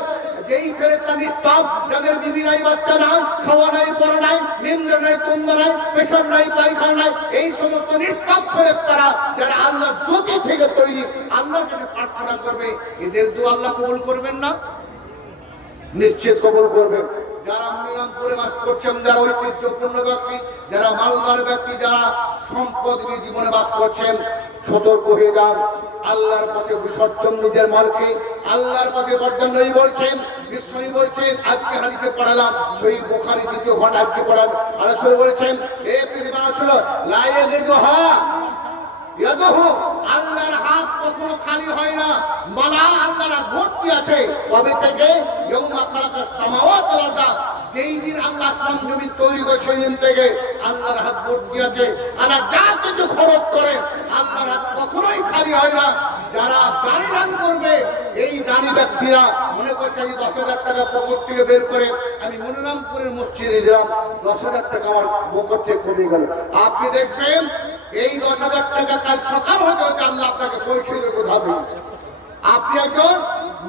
যেই ফেরেশতা নিষ্পাপ যাদের বিবি নাই বাচ্চা নাই খাওয়া নাই পড়া নাই নিন্দা নাই তন্দা নাই পেশাব নাই পায়খানা নাই এই সমস্ত নিষ্পাপ ফেরেশতারা যারা আল্লাহর জ্যোতি থেকে তৈরি আল্লাহর কাছে প্রার্থনা করবে এদের দোয়া আল্লাহ কবুল করবেন না নিশ্চিত কবুল করবেন যারা মনিরামপুরে বাস করছেন যারা ঐতিহ্যপূর্ণ ব্যক্তি যারা মালদার ব্যক্তি যারা সম্পদ নিয়ে জীবনে বাস করছেন সতর্ক হয়ে যান আল্লাহর পথে বিসর্জন নিজের মালকে আল্লাহর পথে বর্জন নবী বলছেন বিশ্বনবী বলছেন আজকে হাদিসে পড়ালাম সহিহ বুখারী 2য় খণ্ড আজকে পড়ান রাসূল বলছেন এই পৃথিবী আসলে লা ইয়াগজুহা ইয়াদুহু আল্লাহর হাত কখনো খালি হয় না বলা আল্লাহর হাত ভর্তি আছে কবে থেকে ইয়াউমা খালাকাস সামাওয়াতি ওয়াল আরদ যেই দিন আল্লাহ আসমান জমি তৈরি করে সেই দিন থেকে আল্লাহর হাত ভর্তি আছে আল্লাহ যা কিছু খরচ করে আল্লাহর হাত কখনোই খালি হয় না যারা দানি দান করবে এই দানি ব্যক্তিরা মনে করছে যে 10000 টাকা পকেট থেকে বের করে আমি মনিরামপুরের মসজিদে দিলাম 10000 টাকা আমার পকেট থেকে কমে গেল আপনি দেখবেন এই 10000 টাকা কাল সকাল হতে হতে আল্লাহ আপনাকে পৌঁছে দেবে কোথাও আপনি একজন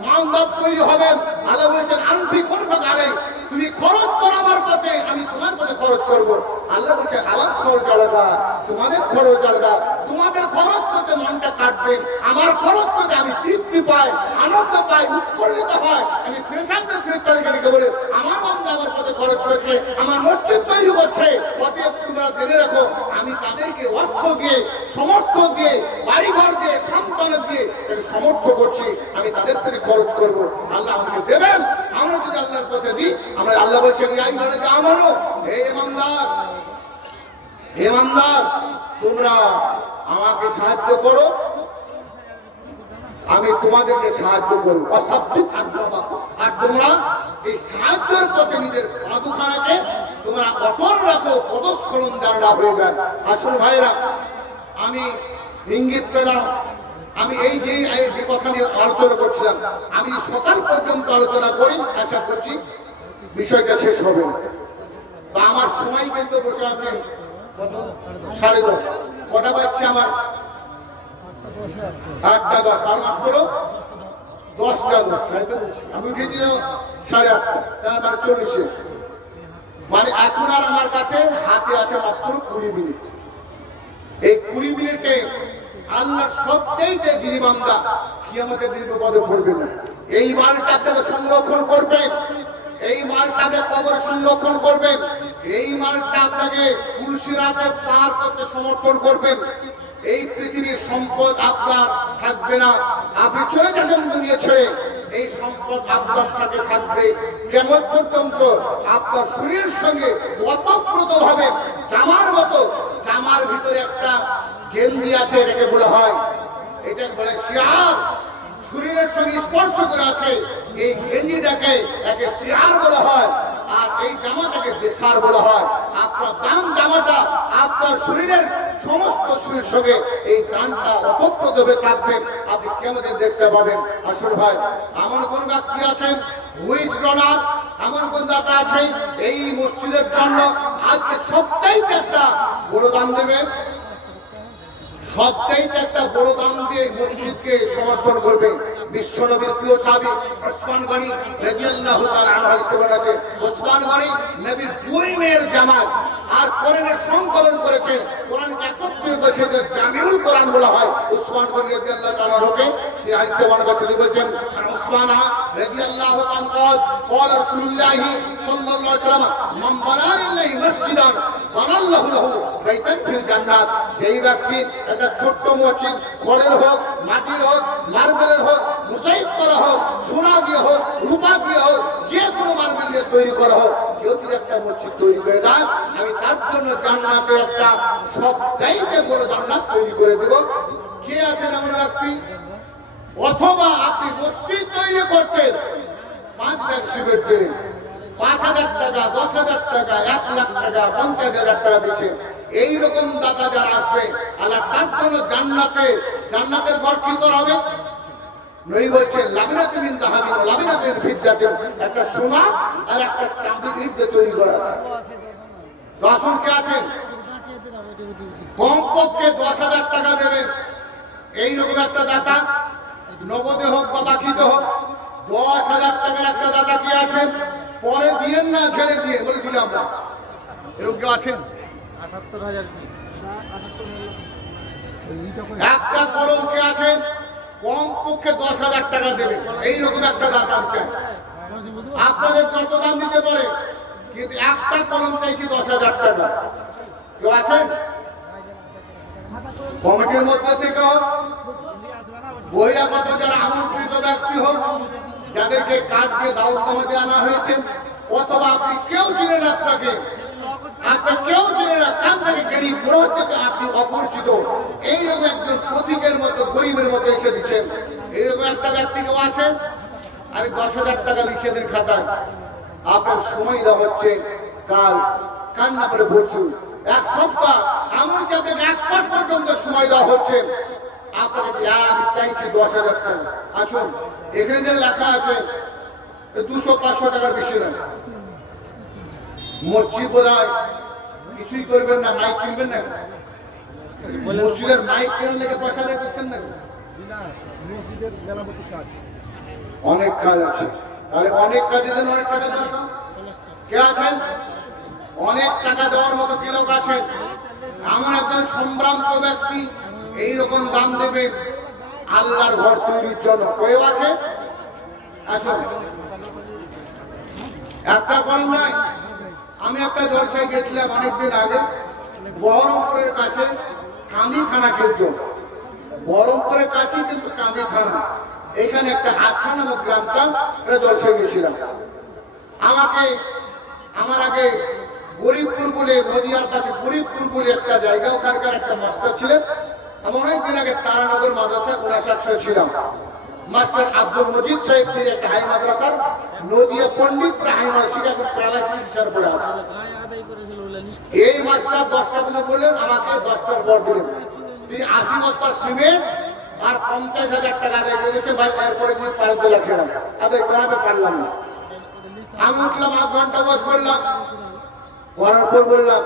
মালদার তৈরি হবেন আল্লাহ বলেছেন আনফি কুরফাক আলাই তুমি খরচ করো আমার পথে আমি তোমার পথে খরচ করব আল্লাহ বলেছে আমার খরচ আলাদা তোমাদের খরচ আলাদা তোমাদের খরচ করতে মনটা কাটবে আমার খরচ করতে আমি তৃপ্তি পাই আনন্দ পাই উৎফুল্লিত হয় আমি ফ্রেশারদের ফ্রেশারকে বলে আমার বান্দা আমার পথে খরচ করছে আমার মসজিদ তৈরি করছে অতএব তোমরা জেনে রাখো আমি তাদেরকে অর্থ দিয়ে সমর্থ দিয়ে বাড়িঘর দিয়ে সন্তান দিয়ে সমর্থ করছি আমি তাদের প্রতি খরচ করব আল্লাহ আমাকে দেবেন আমরা যদি আল্লাহর পথে দিই আমরা আল্লাহ বলছেন এই ঘরে যা মানো হে ইমানদার তোমরা আমাকে সাহায্য করো আমি তোমাদেরকে সাহায্য করব অসাব্বিত আকদামাক আর তোমরা এই সাহায্যের পথে নিজের পা দুখানাকে তোমরা অটল রাখো পদস্খলন দ্বারা হয়ে যায় আসুন ভাইরা আমি ইঙ্গিত পেলাম আমি এই যে কথা নিয়ে আলোচনা করছিলাম আমি সকাল পর্যন্ত আলোচনা করি আশা করছি বিষয়টা শেষ হবে না তা আমার সময় কিন্তু বসে আছে 10:30 কটা বাজছে আমার 8:10 আর মাত্র 10টা আমি উঠেছি 8:30 তার মানে 40 মানে এখন আর আমার কাছে হাতে আছে মাত্র 20 মিনিট এই 20 মিনিটে আল্লাহ সবচেয়ে যিনি বান্দা কিয়ামতের দিন বিপদে পড়বে না এই মালটা আপনাকে সংরক্ষণ করবে এই মালটাকে কবর সংরক্ষণ করবেন এই মালটা আপনাকে পুলসিরাতে পার করতে সমর্থন করবেন এই পৃথিবীর সম্পদ আপনার থাকবে না আপনি চলে যাবেন দুনিয়া ছেড়ে এই সম্পদ আপনার সাথে থাকবে কেমন পর্যন্ত আপনার শরীরের সঙ্গে ওতপ্রোতভাবে জামার মতো জামার ভিতরে একটা গেঞ্জি আছে এটাকে বলা হয় এটা বলে শিয়ার শরীরের সঙ্গে স্পর্শ করে আছে এই গেঞ্জিটাকে একে শিয়ার বলা হয় আর এই জামাটাকে দেশার বলা হয়। আপনার দান জামাটা আপনার শরীরের সমস্ত শরীর সঙ্গে এই দানটা অতপ্রত হয়ে থাকবে, আপনি কেমন দেখতে পাবেন। আসল ভাই, এমন কোন ব্যক্তি আছেন হুইজ রানার, এমন কোন দাতা আছে এই মসজিদের জন্য আজকে সবচাইতে একটা বড় দান দেবে, সবচাইতে একটা বড় দান দিয়ে মসজিদকে সমর্পণ করবে। বিশ্বনবীর প্রিয় সাহাবী ওসমান গনি রাদিয়াল্লাহু তাআলা আনহু বলেছে, ওসমান গনি নবীর দুই মেয়ের জামাত আর কোরআনের সংকলন করেছে, কোরআনকে একত্রিত করেছে, যে জামিউল কোরআন বলা হয়। ওসমান গনি রাদিয়াল্লাহু তাআলা রোকে তিনি আজকে মনে করতে বলছেন, ওসমান রাদিয়াল্লাহু তাআলা قال رسول الله صلى الله عليه وسلم من بنى لله مسجدا بنى الله له بيتا في الجنه। যেই ব্যক্তি একটা ছোট্ট মসজিদ খড়ের হোক, মাটির হোক, মার্বেলের হোক, মোজাইক করা হোক, সোনা দিয়ে হোক, রূপা দিয়ে হোক, যে কোনো মার্বেল দিয়ে তৈরি করা হোক, কেউ যদি একটা মসজিদ তৈরি করে দেয়, আমি তার জন্য জান্নাতে একটা সবচাইতে বড় জান্নাত তৈরি করে দেব। কে আছেন এমন ব্যক্তি? অথবা আপনি মসজিদ তৈরি করতে 5 ব্যাগ সিমেন্ট দিলেন, 5,000 টাকা, 10,000 টাকা, 1 লাখ টাকা, 50,000 টাকা দিচ্ছে, এইরকম দাতা যারা আসবে, আল্লাহ তার জন্য জান্নাতের ঘর কি হবে? নবী বলছেন লাবিনাতুল মিন যাহাবিন লাবিনাতুল ফিদ্দাতিন, একটা সোনা আর একটা চাঁদির ইট দিয়ে তৈরি করা আছে। দর্শন কে আছেন কমপক্ষে 10,000 টাকা দেবেন, এইরকম একটা দাতা, নগদে হোক বা বাকিতে হোক। 10,000 টাকার একটা দাতা কি আছেন? পরে দিয়েন না, ছেড়ে দিয়ে বলে দিলাম না, এরকম কেউ আছেন? 78,000 একটা কলম কে আছেন কমপক্ষে 10,000 টাকা দেবেন, এইরকম একটা দাতা আছেন। আপনাদের যত দাম দিতে পারে, কিন্তু একটা কলম চাইছি 10,000 টাকা। কেউ আছেন কমিটির মধ্যে থেকে হোক, বহিরাগত যারা আমন্ত্রিত ব্যক্তি হোক, যাদেরকে কার্ড দিয়ে দাওয়াত দিয়ে আনা হয়েছে, অথবা আপনি কেউ চিনেন, আপনাকে কেউ চিনে না, কান থেকে গরিব মনে হচ্ছে যে আপনি অপরিচিত, এইরকম একজন পথিকের মতো গরিবের মধ্যে এসে দিচ্ছেন, এইরকম একটা ব্যক্তি কেউ আছে? আমি 10,000 টাকা লিখে দেন খাতায়, আপনার সময় দেওয়া হচ্ছে কাল, কান্না করে পরশু, 1 সপ্তাহ, এমনকি আপনাকে 1 মাস পর্যন্ত সময় দেওয়া হচ্ছে। আপনার কাছে আমি চাইছি 10,000 টাকা। আসুন, এখানে যে লেখা আছে 200-500 টাকার বেশি না। মসজিদ বোধহয় কিছুই করবেন না, মাইক কিনবেন না, মসজিদের মাইক কেনার লেগে পয়সা আদায় করছেন না, অনেক কাজ আছে। তাহলে অনেক কাজের জন্য অনেক টাকা দরকার। কে আছেন অনেক টাকা দেওয়ার মতো কি লোক আছেন? এমন একজন সম্ভ্রান্ত ব্যক্তি এইরকম দান দেবে আল্লাহর ঘর তৈরির জন্য, কেউ আছে? আসুন, একটা কলম নাই। আমি একটা জলসায় গেছিলাম অনেকদিন আগে, বহরমপুরের কাছে কান্দি থানা, কিন্তু বহরমপুরের কাছে কিন্তু কান্দি থানা, এখানে একটা আশা নামক গ্রামটা জলসায় গেছিলাম। আমার আগে গরিবপুর বলে, নদিয়ার পাশে গরিবপুর বলে একটা জায়গা, ওখানকার একটা মাস্টার ছিলেন। আমি অনেকদিন আগে তারানগর মাদ্রাসা 59 ছিলাম। মাস্টার আব্দুল মজিদ সাহেব তিনি একটা হাই মাদ্রাসার নদিয়া পণ্ডিত হাই মাদ্রাসা এখন প্যারালাইসিস বিচার করে আছে। এই মাস্টার 10টা বলে বললেন, আমাকে 10টার পর দিলেন। তিনি 80 বস্তা সিমেন্ট আর 50,000 টাকা আদায় করে দিয়েছে। ভাই এরপরে তিনি পাড়াতে লাগছিলাম, আদায় করাতে পারলাম না। আমি উঠলাম, 8 ঘন্টা বস করলাম, করার পর বললাম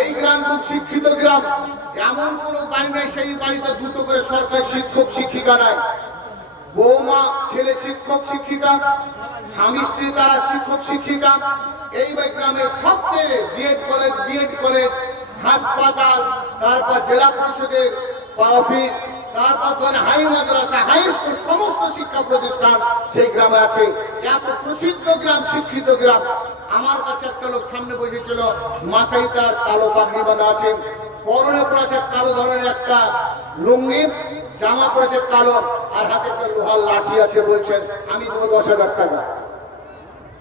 এই গ্রাম খুব শিক্ষিত গ্রাম, এমন কোন বাড়ি নাই সেই বাড়িতে 2টো করে সরকারি শিক্ষক শিক্ষিকা নাই। বৌমা ছেলে শিক্ষক শিক্ষিকা, স্বামী স্ত্রী তারা শিক্ষক শিক্ষিকা। এই গ্রামে সবচেয়ে বিএড কলেজ, হাসপাতাল, তারপর জেলা পরিষদের অফিস, তারপর ধরে হাই মাদ্রাসা, হাই স্কুল, সমস্ত শিক্ষা প্রতিষ্ঠান সেই গ্রামে আছে। এত প্রসিদ্ধ গ্রাম, শিক্ষিত গ্রাম। আমার কাছে একটা লোক সামনে বসেছিল, মাথায় তার কালো পাগড়ি বাঁধা আছে, পরনে পড়েছে কালো ধরনের একটা লুঙ্গি, জামা পড়েছে কালো, আর হাতে একটা লোহার লাঠি আছে। বলছেন আমি দেবো 10,000 টাকা।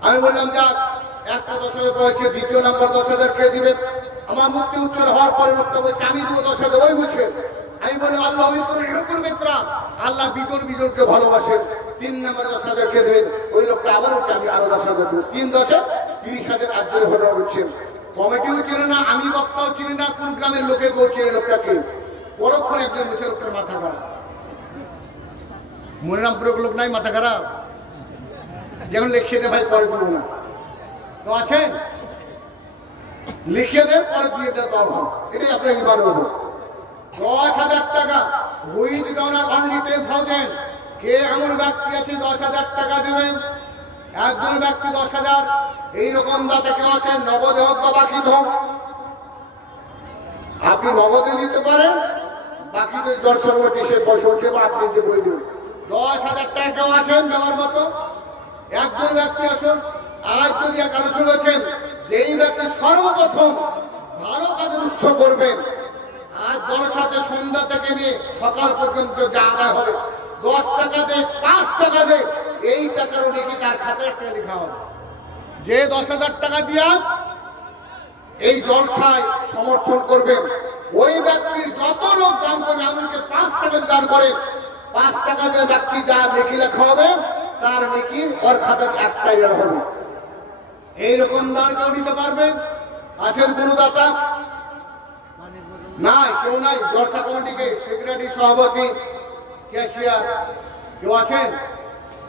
আমি বললাম যাক, একটা 10,000 পড়েছে, দ্বিতীয় নাম্বার 10,000 কে দিবে? আমার মুক্তি উচ্চারণ হওয়ার পরে লোকটা বলছে আমি দেবো 10,000। ওই বুঝছেন? আমি বললাম আল্লাহ মিত্রা, আল্লাহ বিজোড়কে ভালোবাসেন, 3 নাম্বার 10,000 কে দেবেন? ওই লোকটা আবার হচ্ছে আমি আরো 10,000 দেবো, 3-10 30,000 একজনের ঘটনা করছেন। কমিটিও চিনে না, আমি বক্তাও চিনি না, কোন গ্রামের লোকে বলছে লোকটাকে। পরক্ষণে একজন বলছে লোকটার মাথা খারাপ। মনিরামপুরের লোক নাই মাথা খারাপ, যেমন লিখিয়ে দে ভাই পরে দেবো না, তো আছেন লিখিয়ে দেন পরে দিয়ে দেন, তখন এটাই আপনার বিবাদ হবো। 10,000 টাকা উইথ ডলার অনলি 10,000। কে এমন ব্যক্তি আছে 10,000 টাকা দেবেন? একজন ব্যক্তি 10,000। এইরকম দাতা কেউ আছেন? নগদে হোক বা বাকিতে হোক, আপনি নগদে দিতে পারেন, বাকিতে জ্বর সর্বটি সে পয়সা উঠে বা আপনি যে বই দেবেন। 10,000 টাকা কেউ আছেন দেওয়ার মতো? একজন ব্যক্তি আসুন। আজ যদি এক আলোচনা হচ্ছেন যেই ব্যক্তি সর্বপ্রথম ভালো কাজের উৎস করবেন, আর জলসাতে সন্ধ্যা থেকে নিয়ে সকাল পর্যন্ত যা আদায় হবে 10 টাকা দে 5 টাকা দে, এই টাকারও নাকি তার খাতায় একটা লেখা হবে। যে 10,000 টাকা দিয়া এই জলসায় সমর্থন করবেন, ওই ব্যক্তির যত লোক দান করবে, এমনকি 5 টাকা দান করে 5 টাকা যে ব্যক্তি যা নেকি লেখা হবে তার নেকি ওর খাতাতে একটাই হবে। এইরকম দান কেউ নিতে পারবেন? আছেন কোন দাতা? নাই, কেউ নাই। জলসা কমিটিকে সেক্রেটারি, সভাপতি, ক্যাশিয়ার কেউ আছেন?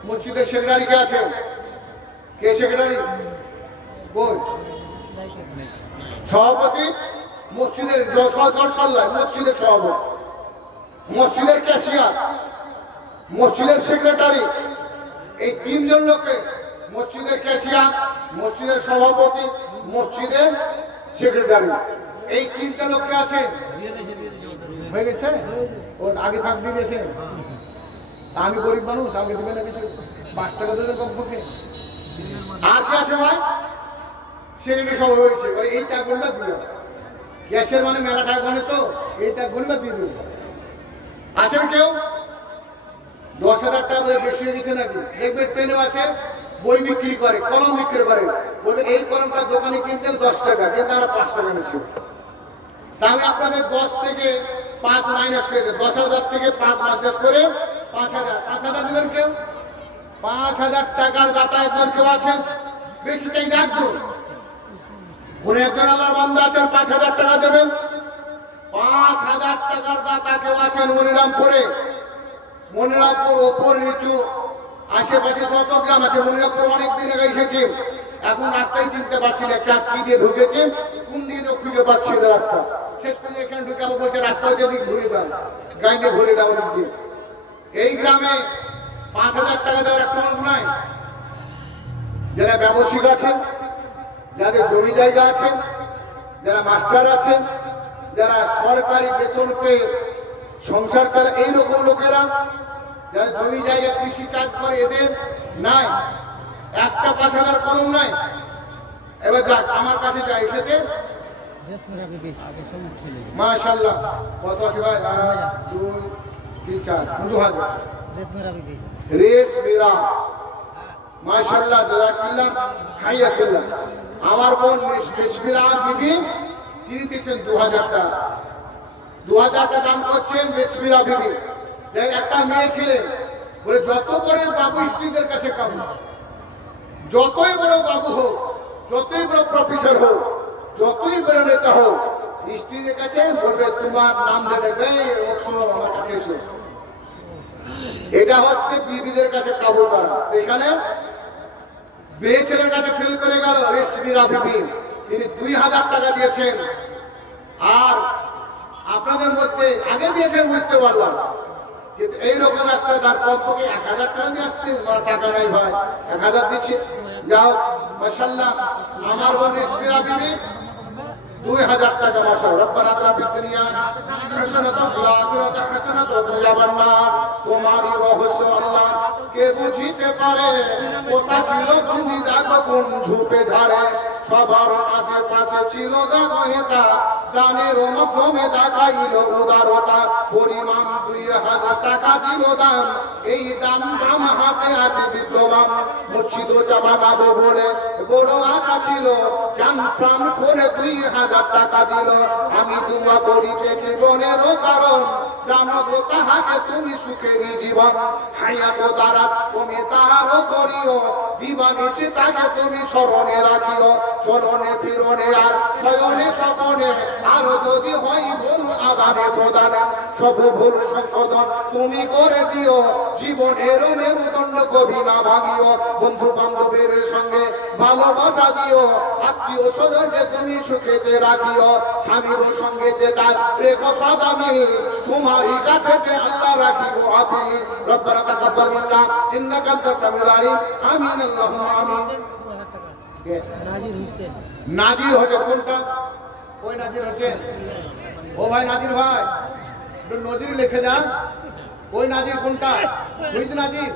মসজিদের সেক্রেটারি কে আছেন? কে সেক্রেটারি? কই? সভাপতি মসজিদের জলসাল্লাহ, মসজিদের সভাপতি, মসজিদের ক্যাশিয়ার, মসজিদের সেক্রেটারি, এই 3 জন লোককে, মসজিদের ক্যাশিয়ার, মসজিদের সভাপতি, মসজিদের সেক্রেটারি, এই 3টা লোককে আছেন। হয়ে গেছে? ওর আগে থাক দিয়ে গেছে। আমি গরিব মানুষ, আমাকে দিবে না কিছু, 5 টাকা দেবে কমপক্ষে। আর কি আছে ভাই? সেক্রেটারি সভা হয়েছে, এই টাকাগুলো দিল। গ্যাসের মানে মেলা টাকা মানে, তো এই টাকাগুলো দিয়ে দিল। আছেন কেউ? 10,000 টাকা বেশি হয়ে গেছে নাকি? দেখবে ট্রেনেও আছে, বই বিক্রি করে, কলম বিক্রি করে, বলবে এই কলমটা দোকানে কিনতেন 10 টাকা, কিন্তু আমরা 5 টাকা নিয়েছি। তা আমি আপনাদের 10 থেকে 5 মাইনাস করে দেব, 10,000 থেকে 5 মাইনাস করে 5,000। 5,000 দেবেন কেউ? 5,000 টাকার দাতা একজন কেউ আছেন? বেশি চাই একজন। কোন একজন আল্লাহর বান্দা আছেন 5,000 টাকা দেবেন? 5,000 টাকার দাতা কেউ আছেন মনিরামপুরে? মনিরামপুর ওপর নিচু আশেপাশে যত গ্রাম আছে, মনিরামপুর অনেকদিন আগে এসেছি, এখন রাস্তায় চিনতে পারছি না, চার্জ কি দিয়ে ঢুকেছে, কোন দিকে খুঁজে পাচ্ছি না রাস্তা। শেষ পর্যন্ত এখানে ঢুকে আবার বলছে রাস্তা হচ্ছে দিক ঘুরে যান, গাড়ি দিয়ে ঘুরে যাওয়ার দিক দিয়ে। এই গ্রামে 5,000 টাকা দেওয়ার একটা মানুষ নাই। যারা ব্যবসায়িক আছেন, যাদের জমি জায়গা আছে, যারা মাস্টার আছেন, যারা সরকারি বেতন পেয়ে সংসার চালায়, এইরকম লোকেরা, যারা জমি জায়গা কৃষি চাষ করে, এদের নাই একটা 5,000 কলম নাই। এবার যাক, আমার কাছে যা এসেছে মাশাআল্লাহ, কত আছে ভাই? 2, 3, 4, 2,000 রেস মেরা, মাশাআল্লাহ, জাযাকাল্লাহ হাইয়াকাল্লাহ। আমার বোন রেশমিরা বিবি, তিনি দিয়েছেন 2,000 টাকা। 2,000 টাকা দান করছেন রেশমিরা বিবি। একটা মেয়ে ছিলেন, বলে যত বড় বাবু স্ত্রীদের কাছে কাবু, যতই বড় বাবু হোক, যতই বড় প্রফেসর হোক, যতই বড় নেতা হোক, স্ত্রীদের কাছে বলবে তোমার নাম জানাবে, আমার কাছে এসো। এটা হচ্ছে বিবিদের কাছে কাবু করা। এখানে মেয়ে ছেলের কাছে ফেল করে গেল রেশমিরা বিবি, তিনি 2,000 টাকা দিয়েছেন। আর আপনাদের মধ্যে আগে দিয়েছেন বুঝতে পারলাম, কিন্তু এইরকম একটা দান কমপক্ষে 1,000 টাকা দিয়ে আসছে, আমার টাকা নাই ভাই, 1,000 দিচ্ছি। যাও মাশাআল্লাহ, আমার বোন রেশমিরা বিবি 2,000 টাকা মাশাআল্লাহ। রব্বানা আতিনা ফিদ দুনিয়া হাসানাতাও ওয়া ফিল আখিরাতি হাসানাতাও ওয়া কিনা আযাবান্নার। তোমারই রহস্য আল্লাহ কে বুঝিতে পারে, কোথা ছিল বন্দি দাগ কোন ঝুপে ঝাড়ে, সবার আশেপাশে ছিল দাগহেতা, দানের মাধ্যমে দেখাইল উদারতা, পরিমাণ 2,000 টাকা দিল দান, এই দান বাম হাতে আছে বিদ্যমান। মসজিদ জামানাবো বলে বড় আশা ছিল, জান প্রাণ করে 2,000 টাকা দিল। আমি দুয়া করিতেছি জীবনেরও কারণ, জানবো তাহাকে তুমি সুখেরই জীবন, হায়াত দ্বারা তুমি তারও করিও, দিবানিশি তাকে তুমি স্মরণে রাখিও, চলনে ফিরনে আর শয়নে স্বপনে, আর যদি হয় ভুল আদানে প্রদানে সব ভুল সংশোধন তুমি করে দিও, জীবনের মেরুদণ্ড কবি না ভাঙিও, বন্ধু বান্ধবের সঙ্গে ভালোবাসা দিও, আত্মীয় স্বজনকে তুমি সুখেতে রাখিও, স্বামীর সঙ্গে যে তার রেখো সদা মিল, তোমারই কাছে যে আল্লাহ রাখিব আপিল। রব্বানা তাকাব্বাল মিন্না ইন্নাকা আনতাস সামিউল আলিম। আমিন আল্লাহুম্মা আমিন। নাজির হোসেন কোনটা? ওই নাজির হোসেন। ও ভাই নাজির ভাই, নজির লিখে যান। ওই নাজির কোনটা? ওই নাজির